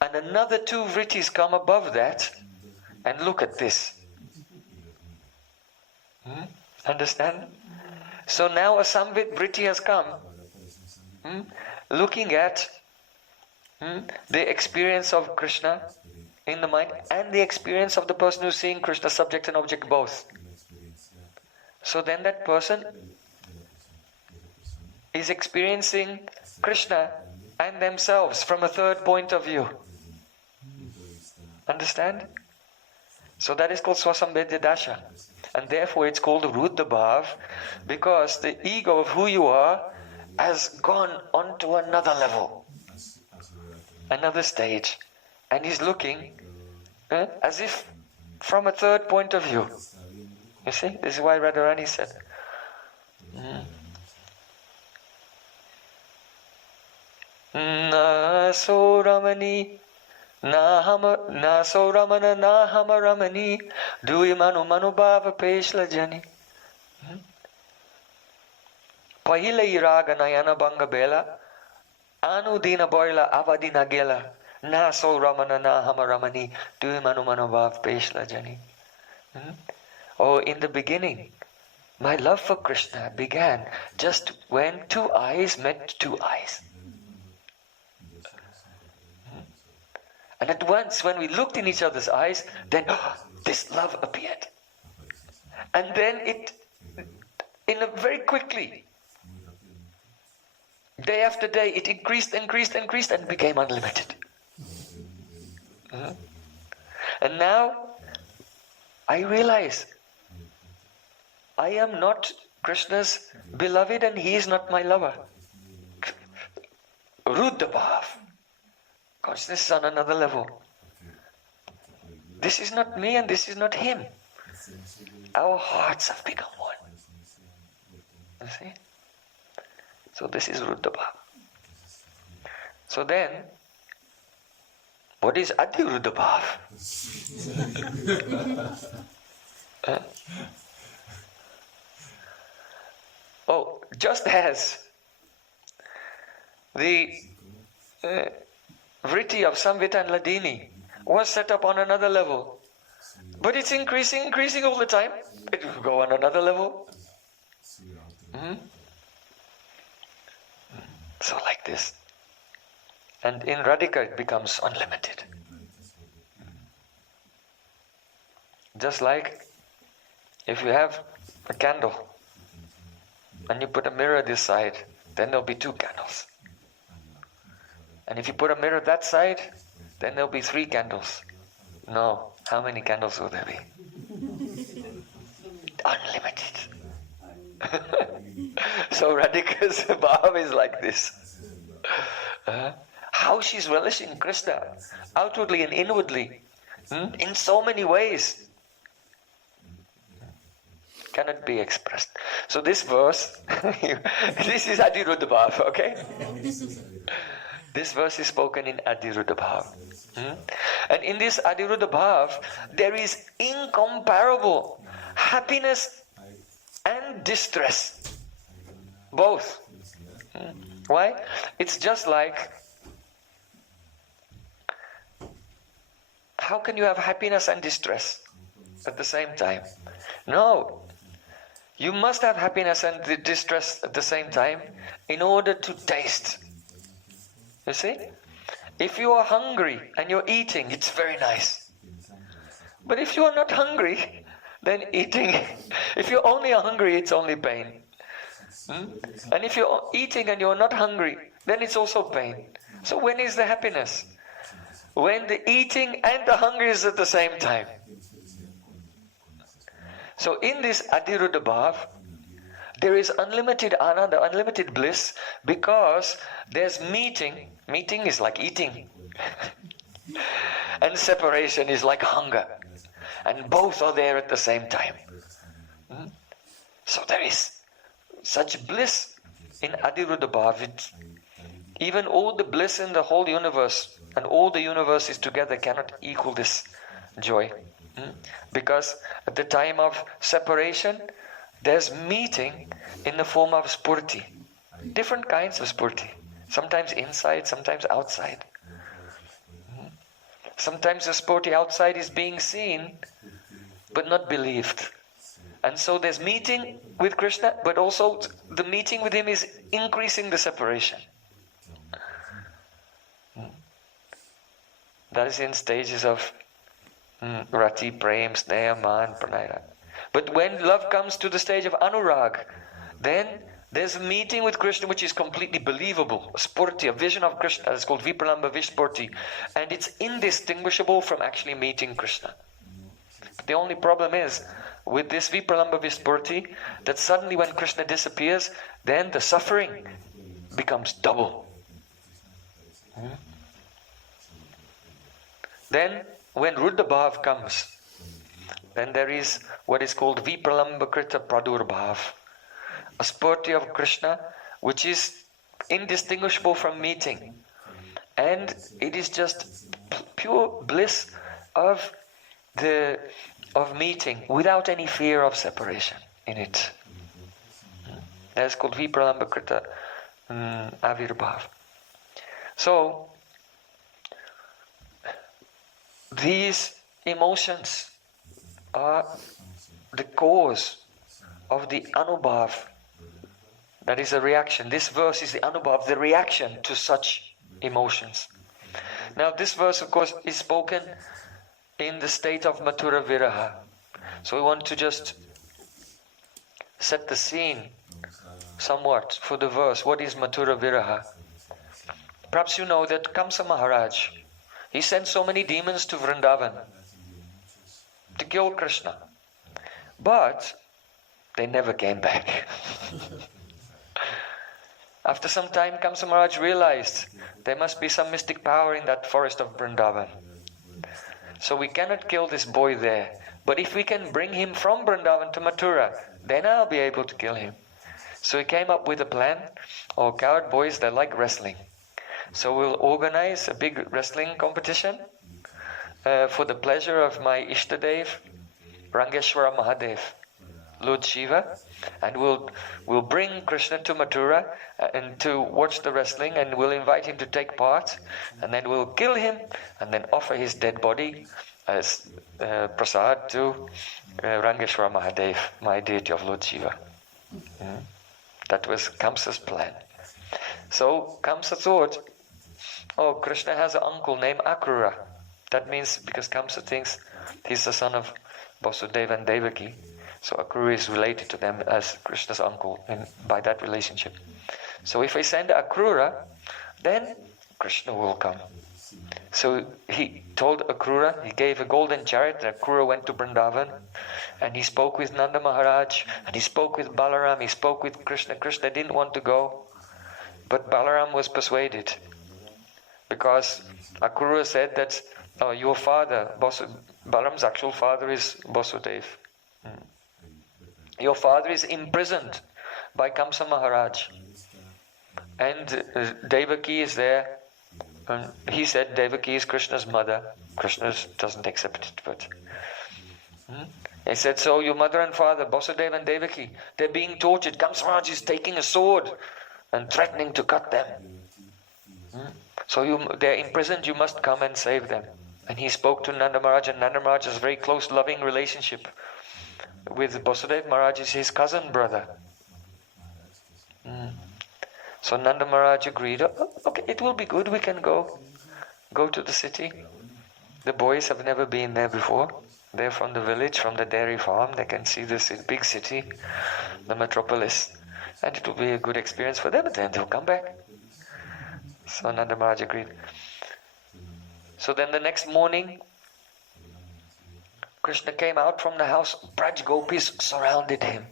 and another two vrittis come above that, and look at this. Understand? So now a Samvit Vritti has come, looking at the experience of Krishna in the mind and the experience of the person who's seeing Krishna, subject and object both. So then that person is experiencing Krishna and themselves from a third point of view. Understand? So that is called Swasambedya Dasha. And therefore it's called Ruddha Bhav, because the ego of who you are has gone on to another level, another stage, and is looking as if from a third point of view. You see, this is why Radharani said, Na so ramani, na so ramana, na hama ramani, dui manu manu bhava peshla jani. Pahila iraga nayana banga bela, anu dina boila avadina gela, na so ramana, na hama ramani, dui manu manu bhava peshla jani. Oh, in the beginning, my love for Krishna began just when two eyes met two eyes. And at once, when we looked in each other's eyes, then this love appeared. And then very quickly, day after day, it increased and became unlimited. And now, I realize I am not Krishna's beloved and he is not my lover. Ruddha Bhav. Consciousness is on another level. This is not me and this is not him. Our hearts have become one. You see? So this is Ruddha Bhav. So then, what is Adi Ruddha Bhav? Oh, just as the vritti of Samvita and Ladini was set up on another level, but it's increasing all the time. It will go on another level. So like this. And in Radhika it becomes unlimited. Just like if you have a candle and you put a mirror this side, then there'll be two candles. And if you put a mirror that side, then there'll be three candles. No, how many candles will there be? Unlimited. So Radhika's bhav is like this. How she's relishing Krishna, outwardly and inwardly, in so many ways, cannot be expressed. So this verse, this is Adiruddha Bhav, okay? This verse is spoken in Adiruddha Bhav. And in this Adiruddha Bhav, there is incomparable happiness and distress. Both. Why? It's just like, how can you have happiness and distress at the same time? No. You must have happiness and distress at the same time in order to taste. You see? If you are hungry and you're eating, it's very nice. But if you are not hungry, then eating, if you're only hungry, it's only pain. And if you're eating and you're not hungry, then it's also pain. So when is the happiness? When the eating and the hunger is at the same time. So in this Adiruddha Bhav, there is unlimited ananda, unlimited bliss, because there's meeting. Meeting is like eating. And separation is like hunger. And both are there at the same time. So there is such bliss in Adiruddha Bhav. Even all the bliss in the whole universe and all the universes together cannot equal this joy. Because at the time of separation, there's meeting in the form of spurti. Different kinds of spurti. Sometimes inside, sometimes outside. Sometimes the spurti outside is being seen, but not believed. And so there's meeting with Krishna, but also the meeting with him is increasing the separation. That is in stages of Rati, Prem, Sneha, Man, Pranaya. But when love comes to the stage of Anurag, then there's a meeting with Krishna which is completely believable. A spurti, a vision of Krishna, it's called Vipralamba Vishpurti. And it's indistinguishable from actually meeting Krishna. But the only problem is, with this Vipralamba Vishpurti, that suddenly when Krishna disappears, then the suffering becomes double. Then, when Ruddha Bhav comes, then there is what is called Vipralamba Krita Pradurbhav, a spurti of Krishna which is indistinguishable from meeting. And it is just pure bliss of meeting without any fear of separation in it. That's called Vipralamba Krita Avirbhav. So, these emotions are the cause of the anubhav. That is a reaction. This verse is the anubhav, the reaction to such emotions. Now this verse, of course, is spoken in the state of Mathura Viraha. So we want to just set the scene somewhat for the verse. What is Mathura Viraha? Perhaps you know that Kamsa Maharaj, he sent so many demons to Vrindavan to kill Krishna. But they never came back. After some time, Kamsa Maharaj realized there must be some mystic power in that forest of Vrindavan. So we cannot kill this boy there. But if we can bring him from Vrindavan to Mathura, then I'll be able to kill him. So he came up with a plan. Oh, coward boys, they like wrestling. So we'll organize a big wrestling competition for the pleasure of my Ishtadev, Rangeshwara Mahadev, Lord Shiva, and we'll bring Krishna to Mathura and to watch the wrestling, and we'll invite him to take part, and then we'll kill him and then offer his dead body as prasad to Rangeshwara Mahadev, my deity of Lord Shiva. That was Kamsa's plan. So Kamsa thought, oh, Krishna has an uncle named Akrura. That means because Kamsa thinks he's the son of Vasudeva and Devaki. So Akrura is related to them as Krishna's uncle by that relationship. So if I send Akrura, then Krishna will come. So he told Akrura, he gave a golden chariot, and Akrura went to Vrindavan, and he spoke with Nanda Maharaj, and he spoke with Balaram, he spoke with Krishna. Krishna didn't want to go, but Balaram was persuaded, because Akrura said that your father, Balaram's actual father is Vasudev. Your father is imprisoned by Kamsa Maharaj, and Devaki is there. And he said Devaki is Krishna's mother. Krishna doesn't accept it, but he said, so your mother and father, Vasudeva and Devaki, they're being tortured. Kamsa Maharaj is taking a sword and threatening to cut them. So they're imprisoned, you must come and save them. And he spoke to Nanda Maharaj, and Nanda Maharaj has a very close, loving relationship with Vasudeva. Maharaj is his cousin brother. So Nanda Maharaj agreed, okay, it will be good, we can go to the city. The boys have never been there before. They're from the village, from the dairy farm. They can see this big city, the metropolis. And it will be a good experience for them, and then they'll come back. So Nanda Maharaj agreed. So then the next morning, Krishna came out from the house. Braj gopis surrounded him.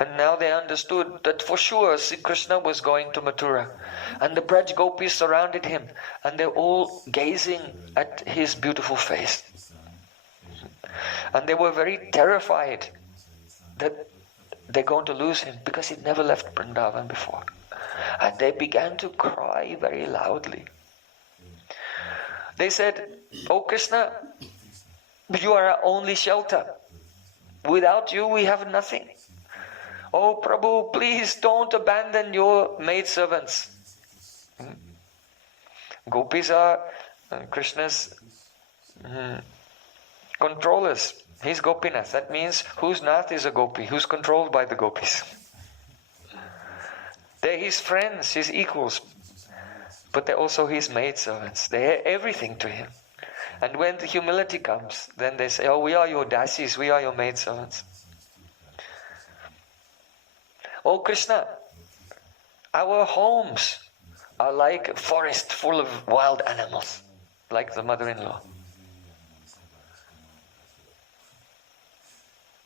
And now they understood that for sure Sri Krishna was going to Mathura. And the Braj gopis surrounded him, and they're all gazing at his beautiful face. And they were very terrified that they're going to lose him, because he'd never left Vrindavan before. And they began to cry very loudly. They said, oh Krishna, you are our only shelter. Without you we have nothing. Oh Prabhu, please don't abandon your maidservants. Gopis are Krishna's controllers. He's Gopinath. That means whose Nath is a gopi, who's controlled by the gopis. They're his friends, his equals, but they're also his maidservants. They're everything to him. And when the humility comes, then they say, oh, we are your dasis, we are your maidservants. Oh Krishna, our homes are like a forest full of wild animals, like the mother-in-law.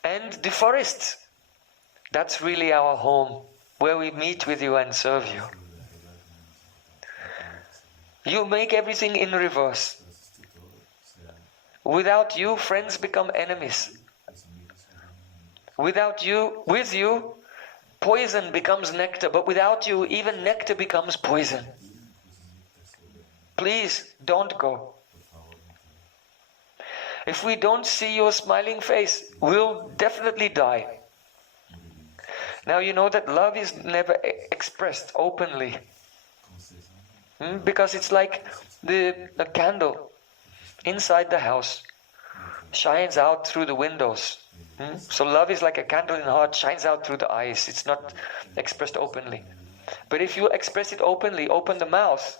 And the forest, that's really our home, where we meet with you and serve you. You make everything in reverse. Without you, friends become enemies. With you, poison becomes nectar, but without you, even nectar becomes poison. Please, don't go. If we don't see your smiling face, we'll definitely die. Now you know that love is never expressed openly. Because it's like a candle inside the house shines out through the windows. So love is like a candle in the heart, shines out through the eyes. It's not expressed openly. But if you express it openly, open the mouth,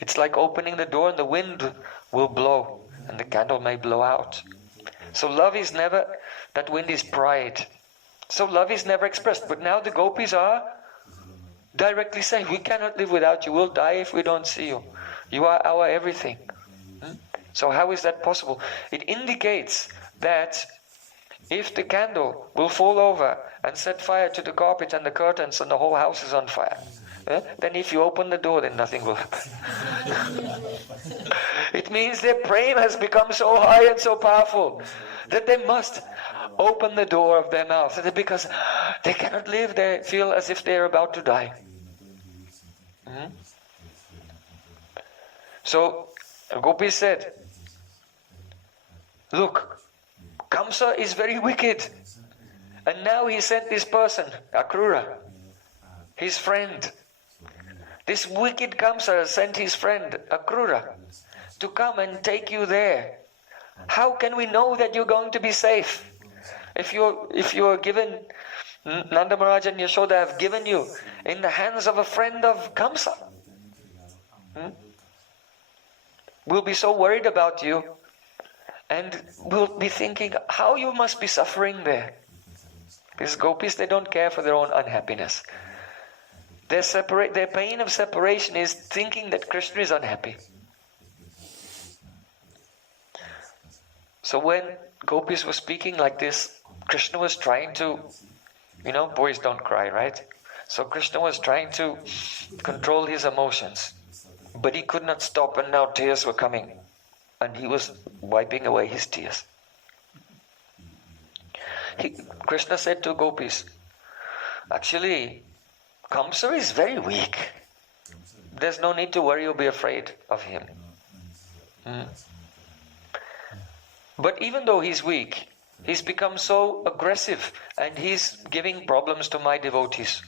it's like opening the door and the wind will blow and the candle may blow out. So love is never, that wind is pride. So love is never expressed. But now the gopis are directly saying, we cannot live without you. We'll die if we don't see you. You are our everything. So how is that possible? It indicates that if the candle will fall over and set fire to the carpet and the curtains and the whole house is on fire, then if you open the door, then nothing will happen. It means their prema has become so high and so powerful that they must open the door of their mouth, because they cannot live. They feel as if they're about to die. So Gopi said, look, Kamsa is very wicked, and now he sent this person, Akrura, his friend. This wicked Kamsa sent his friend, Akrura, to come and take you there. How can we know that you're going to be safe? If you're given, Nanda Maharaj and Yashoda have given you in the hands of a friend of Kamsa. We'll be so worried about you, and we'll be thinking how you must be suffering there. These gopis, they don't care for their own unhappiness. Their pain of separation is thinking that Krishna is unhappy. So when gopis were speaking like this, Krishna was trying to, boys don't cry, right? So Krishna was trying to control his emotions. But he could not stop, and now tears were coming. And he was wiping away his tears. Krishna said to gopis, actually, Kamsa is very weak. There's no need to worry or be afraid of him. But even though he's weak, he's become so aggressive and he's giving problems to my devotees.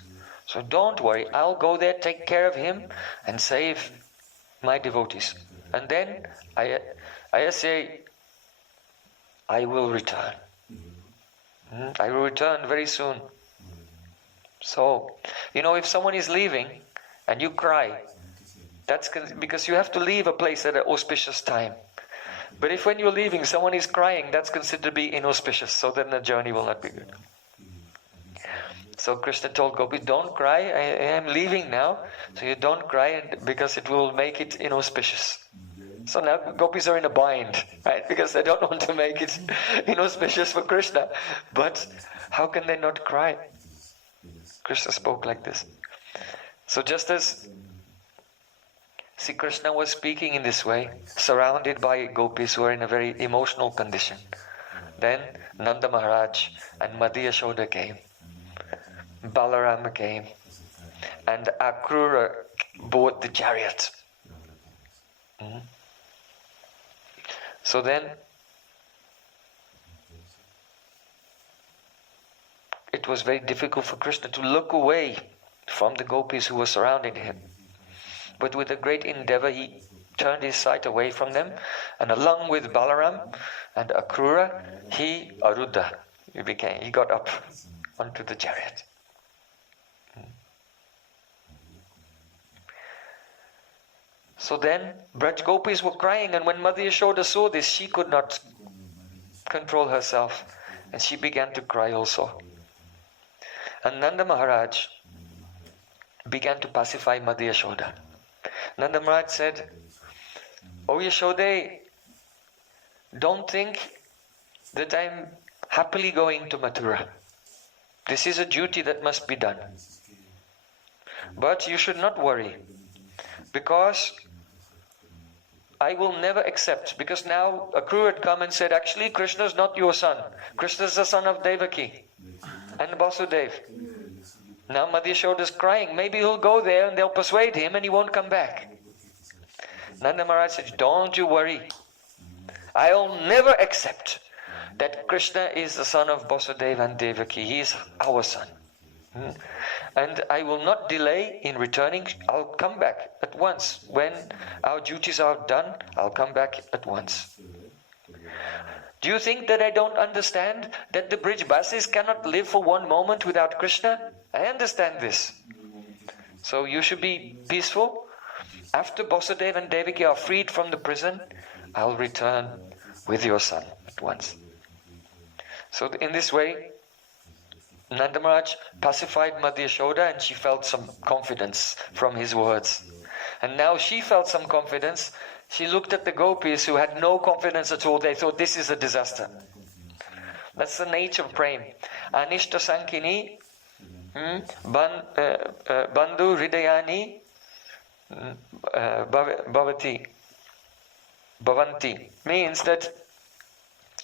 So don't worry, I'll go there, take care of him and save my devotees. And then I say, I will return. I will return very soon. So, if someone is leaving and you cry, that's because you have to leave a place at an auspicious time. But if when you're leaving someone is crying, that's considered to be inauspicious, so then the journey will not be good. So Krishna told Gopi, don't cry, I am leaving now, so you don't cry because it will make it inauspicious. So now gopis are in a bind, right? Because they don't want to make it inauspicious for Krishna. But how can they not cry? Krishna spoke like this. So just as Krishna was speaking in this way, surrounded by gopis who are in a very emotional condition. Then Nanda Maharaj and Madhya Yashoda came. Balarama came. And Akrura bought the chariot. So then it was very difficult for Krishna to look away from the gopis who were surrounding him. But with a great endeavor, he turned his sight away from them, and along with Balaram and Akrura, he got up onto the chariot. So then Braj Gopis were crying, and when Mother Yashoda saw this, she could not control herself, and she began to cry also. And Nanda Maharaj began to pacify Mother Yashoda. Nanda Maharaj said, "Oh Yashoda, don't think that I'm happily going to Mathura. This is a duty that must be done. But you should not worry, because I will never accept." Because now Akrura had come and said, "Actually, Krishna is not your son. Krishna is the son of Devaki and Vasudev." Now Mother Yashoda is crying. Maybe he'll go there and they'll persuade him and he won't come back. Nanda Maharaj said, "Don't you worry. I'll never accept that Krishna is the son of Vasudeva and Devaki. He is our son. And I will not delay in returning. I'll come back at once. When our duties are done, I'll come back at once." Do you think that I don't understand that the Brijbasis cannot live for one moment without Krishna? I understand this. So you should be peaceful. After Vasudeva and Devaki are freed from the prison, I'll return with your son at once. So in this way, Nanda Maharaj pacified Mother Yashoda, and she felt some confidence from his words. And now she felt some confidence. She looked at the gopis who had no confidence at all. They thought, this is a disaster. That's the nature of prem. Anishta Sankini Bandhu Hridayani Bhavanti means that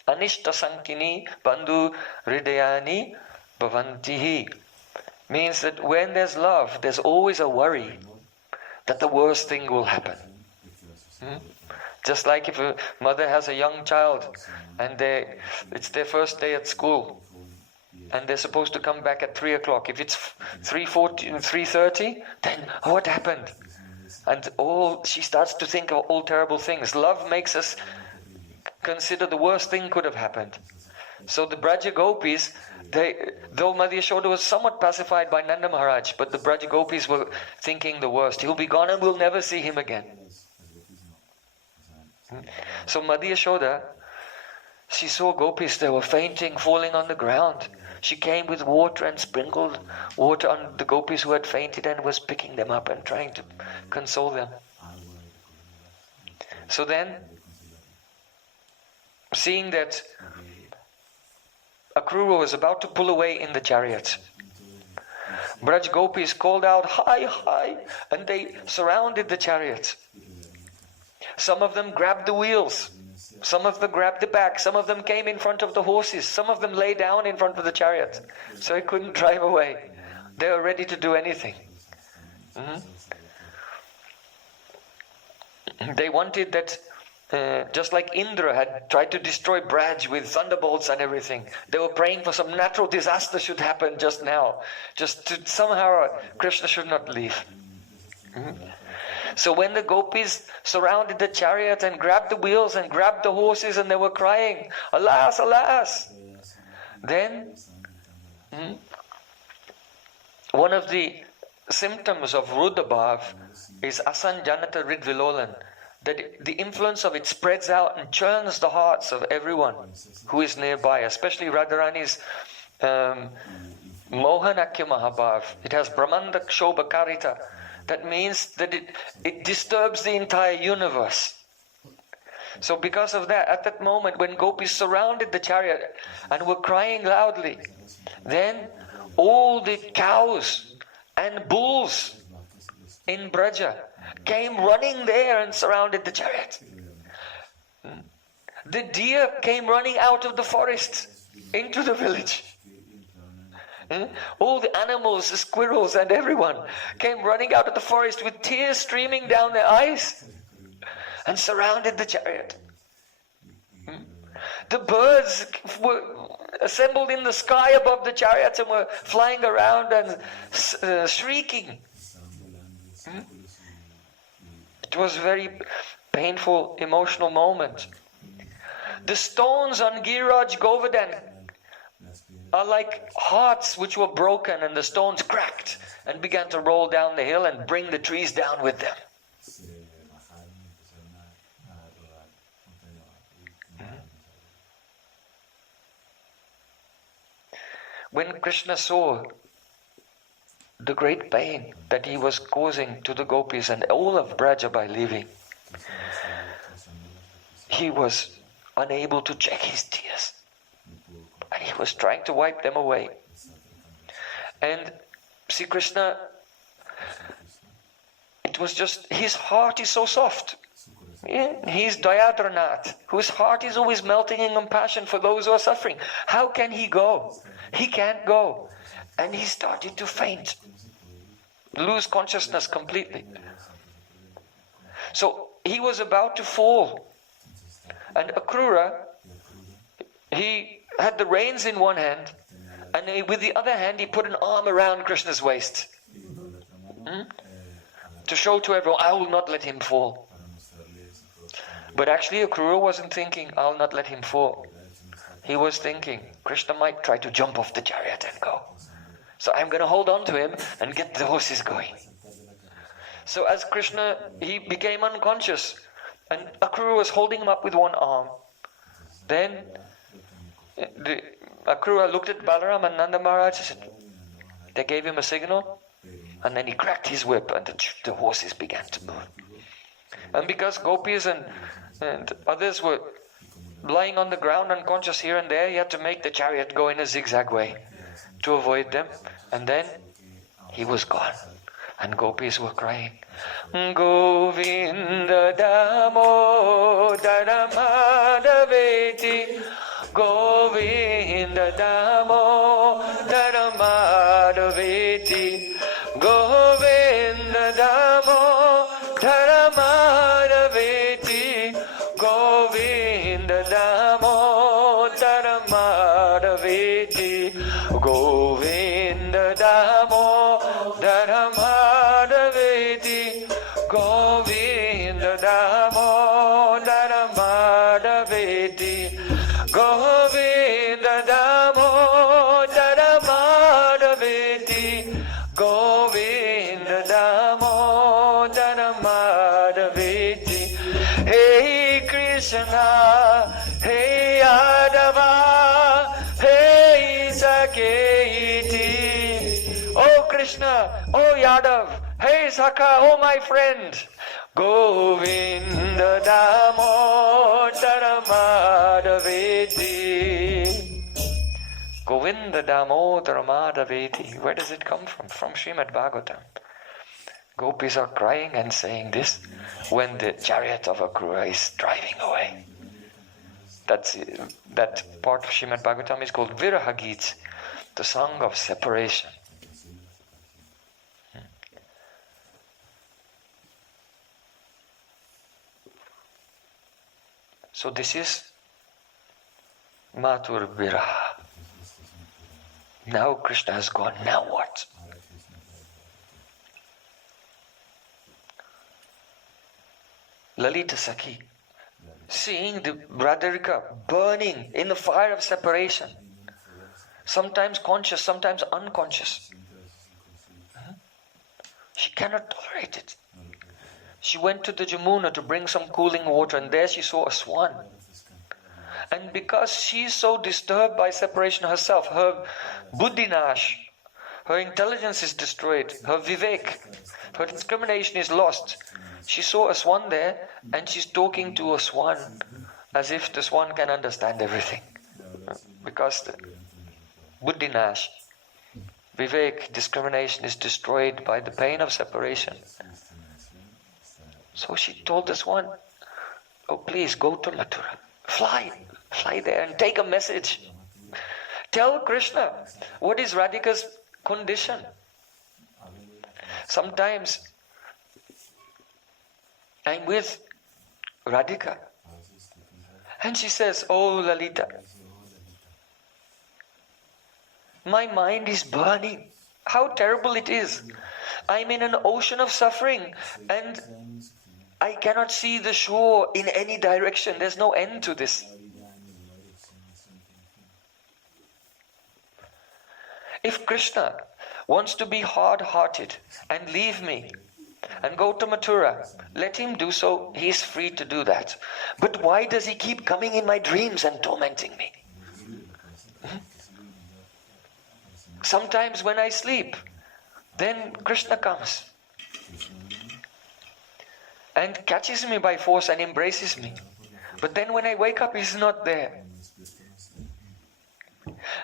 Anishta Sankini Bandhu Hridayani Bhavantihi means that when there's love, there's always a worry that the worst thing will happen. Just like if a mother has a young child and it's their first day at school and they're supposed to come back at 3 o'clock. If it's 3:30, then what happened? And she starts to think of all terrible things. Love makes us consider the worst thing could have happened. So the Braja Gopis, though Mother Yashoda was somewhat pacified by Nanda Maharaj, but the Braja Gopis were thinking the worst. He'll be gone and we'll never see him again. So Mother Yashoda, she saw gopis, they were fainting, falling on the ground. She came with water and sprinkled water on the gopis who had fainted and was picking them up and trying to console them. So then, seeing that Akrura was about to pull away in the chariot, Braj Gopis called out, "Hi, hi!" and they surrounded the chariot. Some of them grabbed the wheels, some of them grabbed the back, some of them came in front of the horses, some of them lay down in front of the chariot, so he couldn't drive away. They were ready to do anything. They wanted that, just like Indra had tried to destroy Braj with thunderbolts and everything, they were praying for some natural disaster should happen just now, just to somehow Krishna should not leave. So when the gopis surrounded the chariot and grabbed the wheels and grabbed the horses and they were crying, "Alas, alas!" Then one of the symptoms of Rudabhav is Asanjanata Ridvilolan, that the influence of it spreads out and churns the hearts of everyone who is nearby, especially Radharani's Mohanakya Mahabhav. It has Brahmanda Kshobha Karita. That means that it disturbs the entire universe. So because of that, at that moment when gopis surrounded the chariot and were crying loudly, then all the cows and bulls in Braja came running there and surrounded the chariot. The deer came running out of the forest into the village. All the animals, the squirrels and everyone came running out of the forest with tears streaming down their eyes and surrounded the chariot. The birds were assembled in the sky above the chariots and were flying around and shrieking. It was very painful, emotional moment. The stones on Giriraj Govardhan are like hearts which were broken, and the stones cracked and began to roll down the hill and bring the trees down with them. When Krishna saw the great pain that he was causing to the gopis and all of Braja by leaving, he was unable to check his tears. And he was trying to wipe them away. And see, Krishna, it was just, his heart is so soft. Yeah, he's Dayadranath, whose heart is always melting in compassion for those who are suffering. How can he go? He can't go. And he started to faint, lose consciousness completely. So he was about to fall. And Akrura, he had the reins in one hand, and with the other hand he put an arm around Krishna's waist. To show to everyone, I will not let him fall. But actually Akrura wasn't thinking, I'll not let him fall. He was thinking, Krishna might try to jump off the chariot and go. So I'm going to hold on to him and get the horses going. So as Krishna, he became unconscious, and Akrura was holding him up with one arm. Then Akrura looked at Balaram and Nanda Maharaj and said, they gave him a signal, and then he cracked his whip and the horses began to move. And because gopis and others were lying on the ground unconscious here and there, he had to make the chariot go in a zigzag way to avoid them. And then he was gone. And gopis were crying, Govinda Damodara Madhaveti, Govinda Damodara Madhaveti, Govinda Damodara Madhaveti, Govinda Damodara Madhaveti, Govinda Damodara Madhaveti, Govinda Damodara Madhaveti, Govinda Damodara Madhaveti, Govinda Damodara Madhaveti. Hey Krishna, hey Adava, hey Saketi. Oh Krishna, oh Yadav, hey Sakha, oh my friend. Govinda Damodara Madhaveti. Govinda Damodara Madhaveti. Where does it come from? From Srimad Bhagavatam. Gopis are crying and saying this when the chariot of Akrura is driving away. That part of Srimad Bhagavatam is called Viraha Geet, the song of separation. So this is Mathur Viraha. Now Krishna has gone, now what? Lalita Sakhi, seeing the Radhika burning in the fire of separation, sometimes conscious, sometimes unconscious. She cannot tolerate it. She went to the Jamuna to bring some cooling water, and there she saw a swan. And because she is so disturbed by separation herself, her buddhinash, her intelligence is destroyed, her vivek, her discrimination is lost. She saw a swan there, and she's talking to a swan as if the swan can understand everything. Because the buddhinash, vivek, discrimination is destroyed by the pain of separation. So she told the swan, oh please go to Mathura, fly there and take a message. Tell Krishna what is Radhika's condition. Sometimes I'm with Radhika and she says, oh Lalita, my mind is burning. How terrible it is. I'm in an ocean of suffering and I cannot see the shore in any direction. There's no end to this. If Krishna wants to be hard-hearted and leave me and go to Mathura, let him do so. He is free to do that. But why does he keep coming in my dreams and tormenting me? Sometimes when I sleep, then Krishna comes and catches me by force and embraces me. But then when I wake up, he's not there.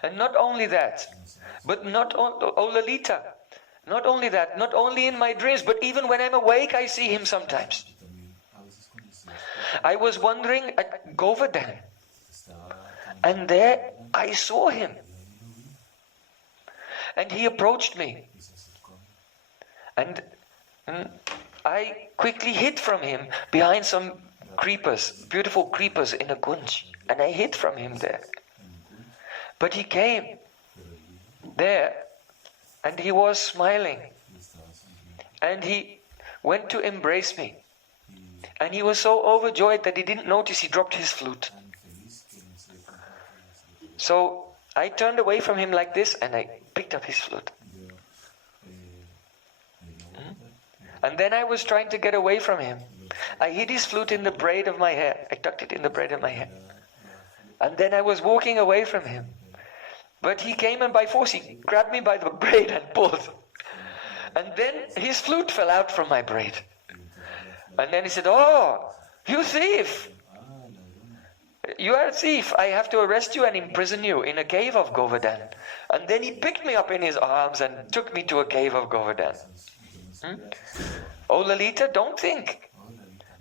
And not only that, but Lalita, not only that, not only in my dreams, but even when I'm awake, I see him sometimes. I was wandering at Govardhan, and there I saw him. And he approached me. And I quickly hid from him behind some creepers, beautiful creepers in a kunj. And I hid from him there. But he came there and he was smiling. And he went to embrace me. And he was so overjoyed that he didn't notice he dropped his flute. So I turned away from him like this and I picked up his flute. And then I was trying to get away from him. I hid his flute in the braid of my hair. I tucked it in the braid of my hair. And then I was walking away from him. But he came and by force he grabbed me by the braid and pulled. And then his flute fell out from my braid. And then he said, "Oh, you thief! You are a thief. I have to arrest you and imprison you in a cave of Govardhan." And then he picked me up in his arms and took me to a cave of Govardhan. Oh Lalita, don't think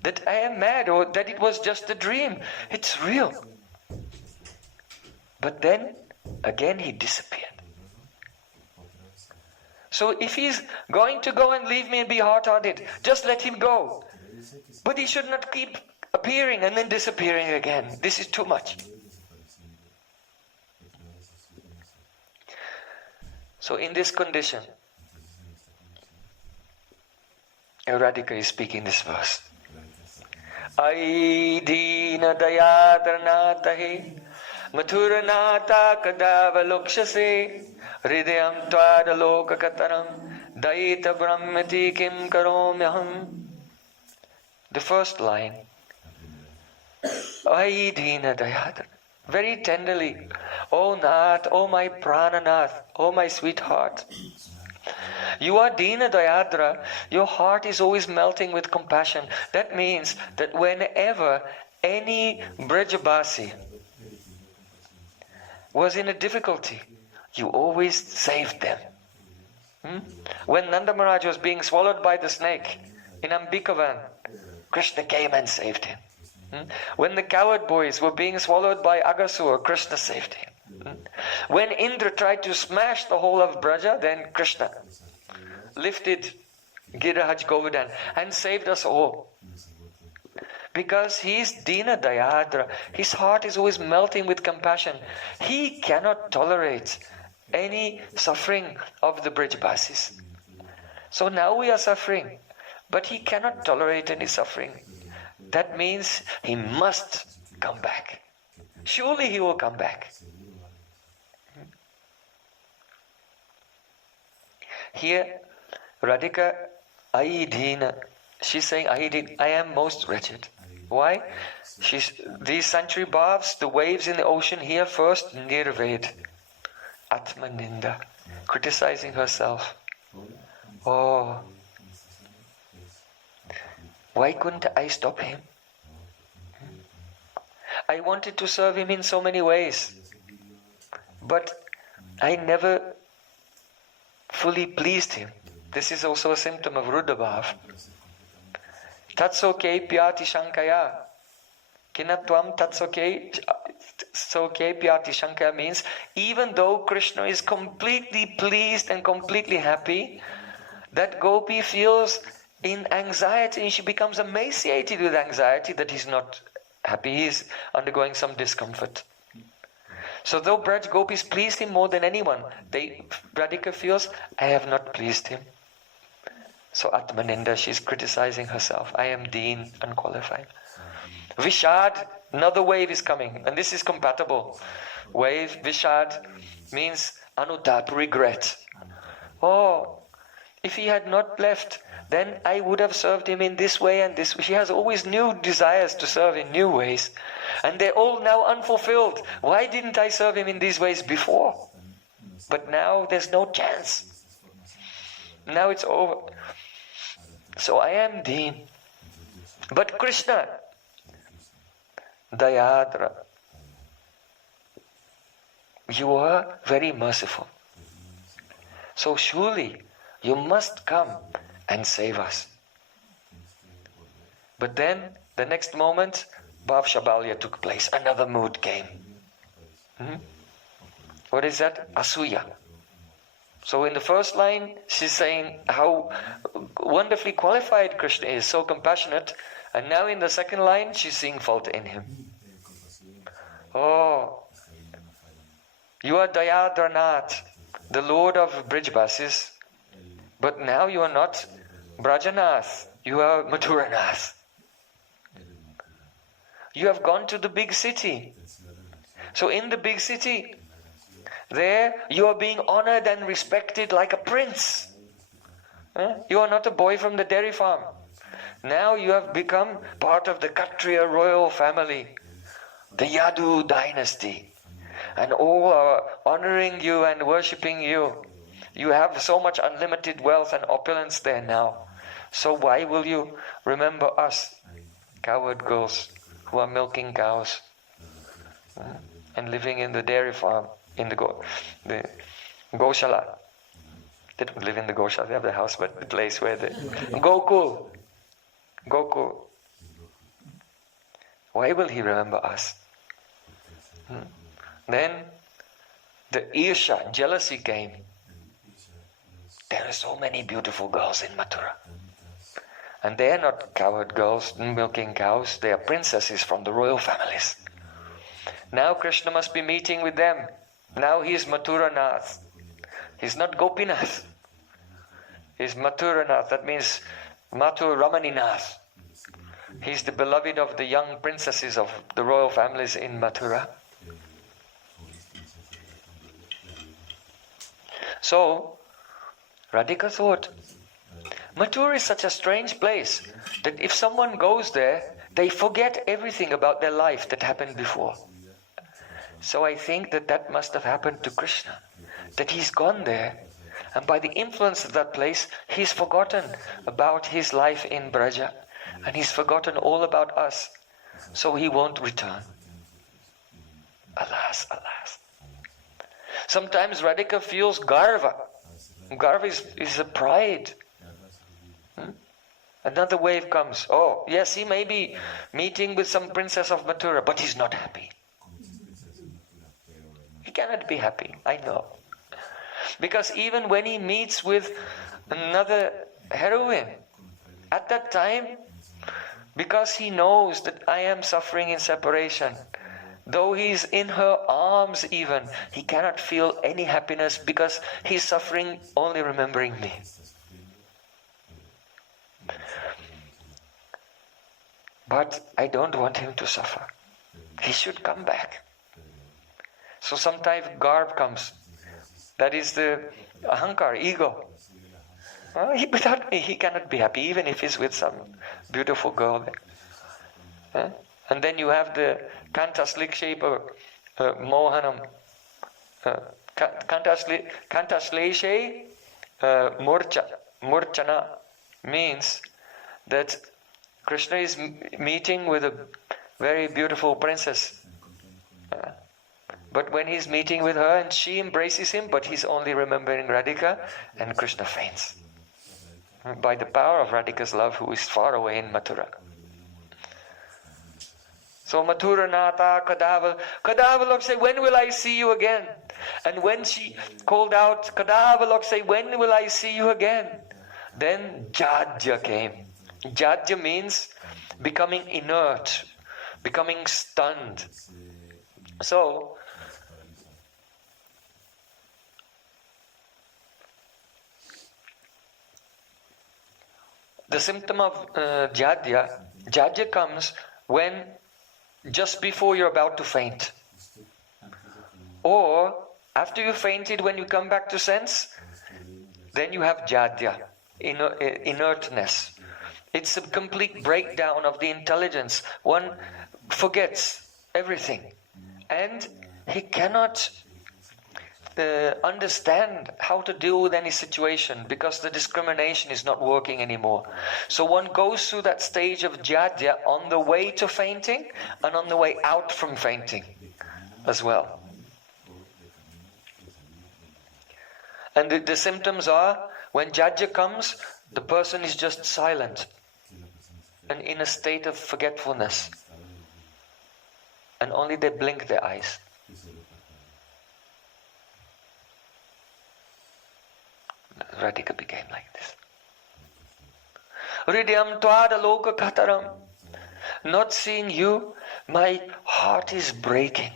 that I am mad or that it was just a dream. It's real. But then, again he disappeared. So if he's going to go and leave me and be hard-hearted, just let him go. But he should not keep appearing and then disappearing again. This is too much. So in this condition, Radhika is speaking this verse. Ai dina dayadranatahi mathuranata kadavalokshase hridayam twadalokakataram daita brahmati kim karomyaham. The first line. Ai dina dayadra. Very tenderly. Oh Nath, oh my Prananath, oh my sweetheart. You are Dina Dayadra. Your heart is always melting with compassion. That means that whenever any Brajabasi was in a difficulty, you always saved them. When Nanda Maharaj was being swallowed by the snake in Ambikavan, Krishna came and saved him. When the coward boys were being swallowed by Agasur, Krishna saved him. When Indra tried to smash the whole of Braja, then Krishna lifted Gita Govardhan and saved us all. Because he is Dina Dayadra. His heart is always melting with compassion. He cannot tolerate any suffering of the Brajbasis. So now we are suffering, but he cannot tolerate any suffering. That means he must come back. Surely he will come back. Here, Radhika, Aidina, she's saying, I am most wretched. Why? These sanctuary bhavs, the waves in the ocean here first, Nirved, Atmaninda, criticizing herself. Oh, why couldn't I stop him? I wanted to serve him in so many ways, but I never fully pleased him. This is also a symptom of Ruddha Bhav. Tatsoke pyati shankaya. Kinatvam tatsoke pyati shankaya means even though Krishna is completely pleased and completely happy, that Gopi feels in anxiety and she becomes emaciated with anxiety that he's not happy, he's undergoing some discomfort. So though Braj Gopis pleased him more than anyone, Radhika feels, I have not pleased him. So Atmaninda, she's criticizing herself. I am deen, unqualified. Vishad, another wave is coming, and this is compatible. Wave, Vishad, means anutap, regret. Oh, if he had not left, then I would have served him in this way and this way. She has always new desires to serve in new ways. And they're all now unfulfilled. Why didn't I serve him in these ways before? But now there's no chance. Now it's over. So I am deen. But Krishna, Dayadra, you are very merciful. So surely you must come and save us. But then, the next moment, Bhav Shabalya took place. Another mood came. What is that? Asuya. So in the first line, she's saying how wonderfully qualified Krishna is, so compassionate. And now in the second line, she's seeing fault in him. Oh, you are Dayadranath, the Lord of Brijbasis. But now you are not Brajanath, you are Mathuranath. You have gone to the big city. So in the big city, there you are being honored and respected like a prince. You are not a boy from the dairy farm. Now you have become part of the Kshatriya royal family, the Yadu dynasty. And all are honoring you and worshipping you. You have so much unlimited wealth and opulence there now. So why will you remember us, cowherd girls who are milking cows and living in the dairy farm, in the Goshala? They don't live in the Goshala, they have the house, but the place where the Gokul. Why will he remember us? Then the Irsha, jealousy came. There are so many beautiful girls in Mathura. And they are not cowherd girls milking cows, they are princesses from the royal families. Now Krishna must be meeting with them. Now he is Mathuranath. He's not Gopinath. He's Mathuranath, that means Mathur Ramaninath. He's the beloved of the young princesses of the royal families in Mathura. So, Radhika thought, Mathura is such a strange place that if someone goes there, they forget everything about their life that happened before. So I think that must have happened to Krishna, that he's gone there, and by the influence of that place, he's forgotten about his life in Braja, and he's forgotten all about us, so he won't return. Alas, alas. Sometimes Radhika feels garva. Garva is a pride. Another wave comes. Oh, yes, he may be meeting with some princess of Mathura, but he's not happy. He cannot be happy, I know. Because even when he meets with another heroine, at that time, because he knows that I am suffering in separation, though he's in her arms even, he cannot feel any happiness because he's suffering only remembering me. But I don't want him to suffer. He should come back. So sometimes garb comes. That is the ahankar, ego. Without me, he cannot be happy, even if he's with some beautiful girl there. And then you have the Kanta Slikshepa Mohanam. Kanta Sleshe Murchana means that Krishna is meeting with a very beautiful princess. But when he's meeting with her and she embraces him, but he's only remembering Radhika, and Krishna faints. By the power of Radhika's love, who is far away in Mathura. So Mathura Nata Kadavalok say, when will I see you again? And when she called out, Kadavalok say, when will I see you again? Then Jadya came. Jadya means becoming inert, becoming stunned. So, the symptom of jadya comes when just before you're about to faint. Or after you fainted, when you come back to sense, then you have jadya, inertness. It's a complete breakdown of the intelligence. One forgets everything. And he cannot understand how to deal with any situation because the discrimination is not working anymore. So one goes through that stage of jadya on the way to fainting and on the way out from fainting as well. And the symptoms are, when jadya comes, the person is just silent and in a state of forgetfulness. And only they blink their eyes. Radhika became like this. Hridayam tvada loka kataram. Not seeing you, my heart is breaking.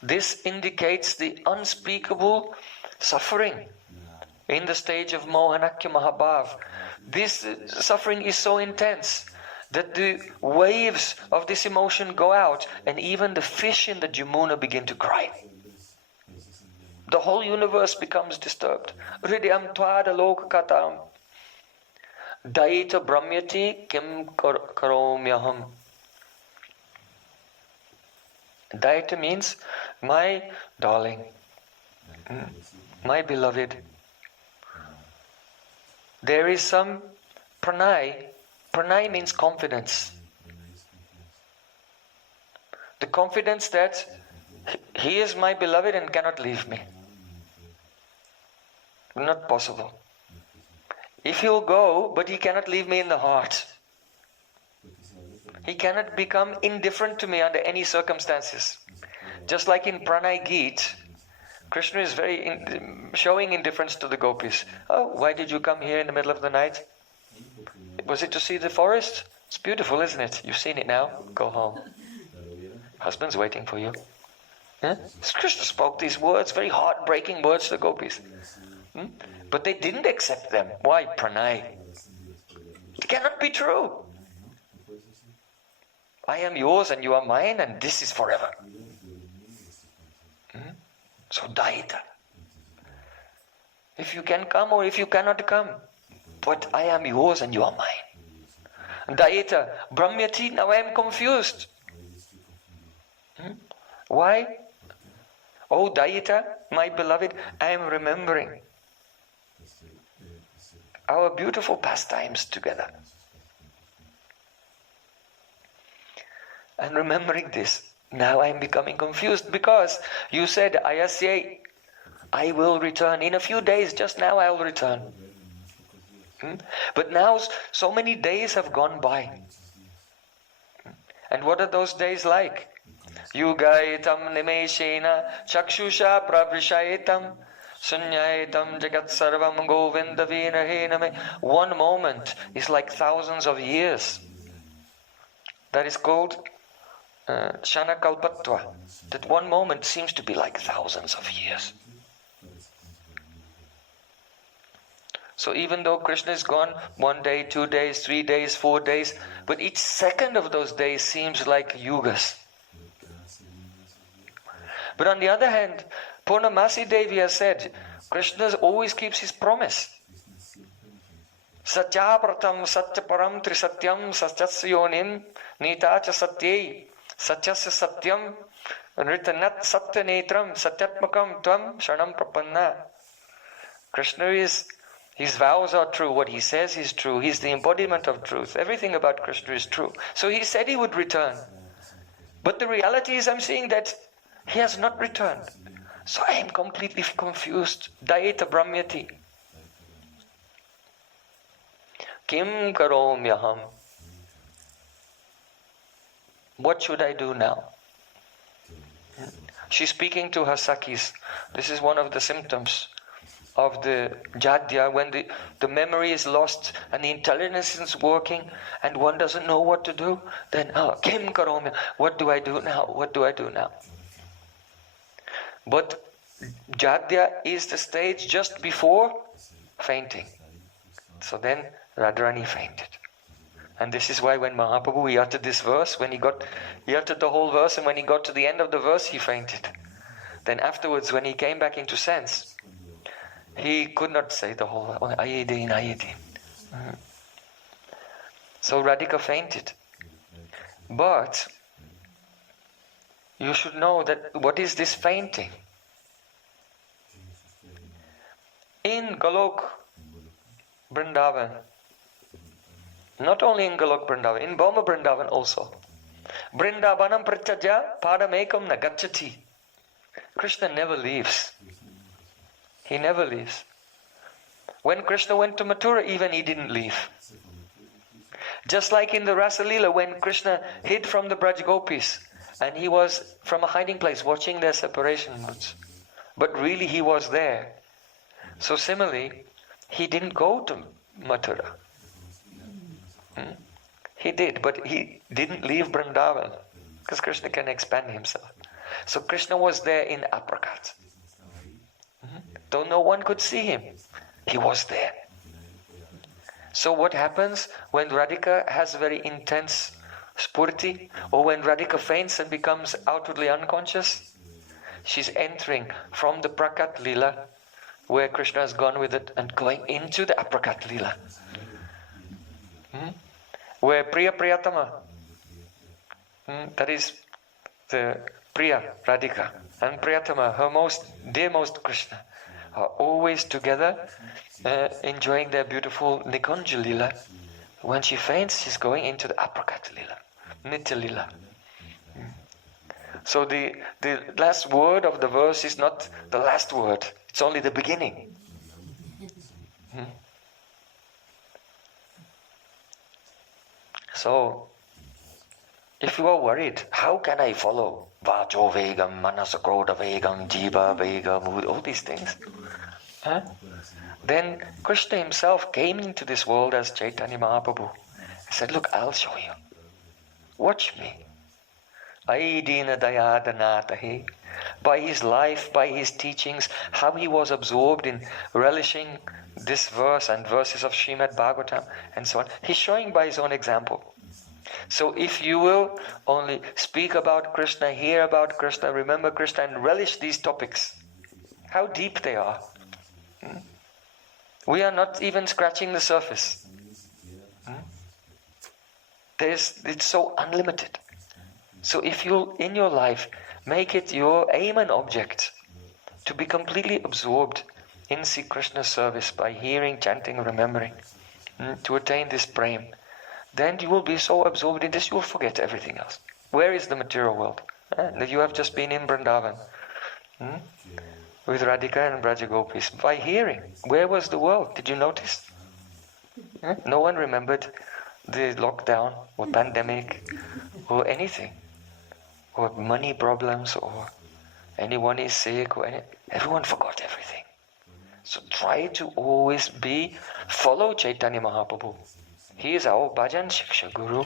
This indicates the unspeakable suffering in the stage of Mohanakya Mahabhav. This suffering is so intense that the waves of this emotion go out, and even the fish in the Jamuna begin to cry. The whole universe becomes disturbed. Hridayam tvada loka katam. Daita brahmyati kim karomyaham. Daita means my darling, my beloved. There is some pranay. Pranay means confidence. The confidence that he is my beloved and cannot leave me. Not possible. If he'll go, but he cannot leave me in the heart. He cannot become indifferent to me under any circumstances. Just like in Pranay Geet, Krishna is showing indifference to the gopis. Oh, why did you come here in the middle of the night? Was it to see the forest? It's beautiful, isn't it? You've seen it now. Go home. Husband's waiting for you. Huh? Krishna spoke these words, very heartbreaking words to the gopis. But they didn't accept them. Why? Pranay. It cannot be true. I am yours and you are mine and this is forever. So Daita. If you can come or if you cannot come, but I am yours and you are mine. Daita, Brahmyati, now I am confused. Why? Oh Daita, my beloved, I am remembering our beautiful pastimes together. And remembering this, now I am becoming confused because you said, Ayasya, I will return. In a few days, just now I will return. But now so many days have gone by. And what are those days like? Yugaitam nimeshena chakshusha pravrishayetam sunyayetam jagat sarvam govinda vinahename. One moment is like thousands of years. That is called Shana Kalpatva. That one moment seems to be like thousands of years. So even though Krishna is gone 1 day, 2 days, 3 days, 4 days, but each second of those days seems like yugas. But on the other hand, Purnamasi Devi has said, Krishna always keeps his promise. Satyapratam satyaparam trisatyam satyasya yonim nitacha satyai satyasya satyam nritanat satyanetram satyatmakam tvam sharanam prapanna. Krishna is, his vows are true, what he says is true, he's the embodiment of truth, everything about Krishna is true. So he said he would return. But the reality is I'm seeing that he has not returned. So I am completely confused. Daita Brahmyati. Kim karomyaham. What should I do now? She's speaking to her Sakhis. This is one of the symptoms of the jadya, when the memory is lost and the intelligence is working and one doesn't know what to do, then kim karomya. What do I do now? What do I do now? But jadya is the stage just before fainting. So then Radharani fainted. And this is why when Mahaprabhu, he uttered this verse, he uttered the whole verse, and when he got to the end of the verse, he fainted. Then afterwards, when he came back into sense, he could not say the whole Ayedin, Ayedin. So Radhika fainted. But you should know that what is this fainting? In Golok Vrindavan, not only in Golok Vrindavan, in Bhoma Vrindavan also. Vrindavanam pratyajya padamekam nagacchati. Krishna never leaves. He never leaves. When Krishna went to Mathura, even he didn't leave. Just like in the Rasa Leela, when Krishna hid from the Braj Gopis, and he was from a hiding place watching their separation moods. But really he was there. So similarly, he didn't go to Mathura. He did, but he didn't leave Vrindavan, because Krishna can expand himself. So Krishna was there in Aprakat. Though no one could see him, he was there. So what happens when Radhika has very intense spurti, or when Radhika faints and becomes outwardly unconscious? She's entering from the Prakat Leela, where Krishna has gone with it, and going into the Aprakat Leela. Where Priya Priyatama, that is the Priya Radhika, and Priyatama, her most dearmost Krishna, are always together enjoying their beautiful Nikunja Leela. When she faints, she's going into the Aprakat Leela, Nitya Leela. So the last word of the verse is not the last word, it's only the beginning. So, if you are worried, how can I follow Vacho Vegam, Manasakroda Vegam, Jiva Vegam, all these things? Then Krishna himself came into this world as Chaitanya Mahaprabhu. He said, look, I'll show you. Watch me. Aidina Dayadanatahi. By his life, by his teachings, how he was absorbed in relishing this verse and verses of Srimad Bhagavatam and so on. He's showing by his own example. So if you will only speak about Krishna, hear about Krishna, remember Krishna, and relish these topics, how deep they are. We are not even scratching the surface. It's so unlimited. So if you, in your life, make it your aim and object to be completely absorbed in Sri Krishna's service by hearing, chanting, remembering, to attain this prem, then you will be so absorbed in this, you will forget everything else. Where is the material world? You have just been in Vrindavan with Radhika and Braja Gopis. By hearing, where was the world? Did you notice? No one remembered the lockdown or pandemic or anything, or money problems, or anyone is sick, or everyone forgot everything. So try to always follow Chaitanya Mahaprabhu. He is our bhajan shiksha guru,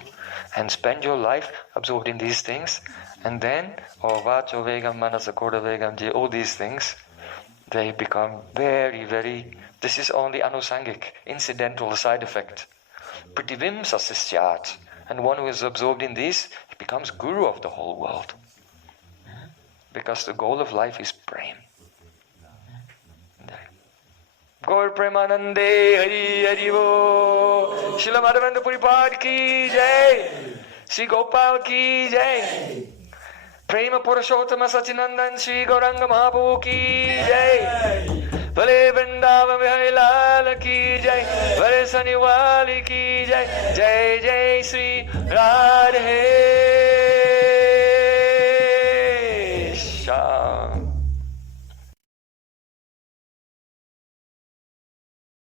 and spend your life absorbed in these things, and then vacho vegam, manasakoda vegam, all these things, they become very, very, this is only anusangic, incidental side effect. Pritivim sasisyat, and one who is absorbed in this, he becomes guru of the whole world. Because the goal of life is prem. Gaur Premanande Hari Hari Bo, Srila Madhavendra Puripad ki jai, Sri Gopal ki jai, Prema Purushottama Sachinandan Sri Gauranga Mahaprabhu ki jai, Vale Vrindavan Bihari Lala ki jai, Vale Saniwali ki jai, Jai Jai Sri Radhe Shyam.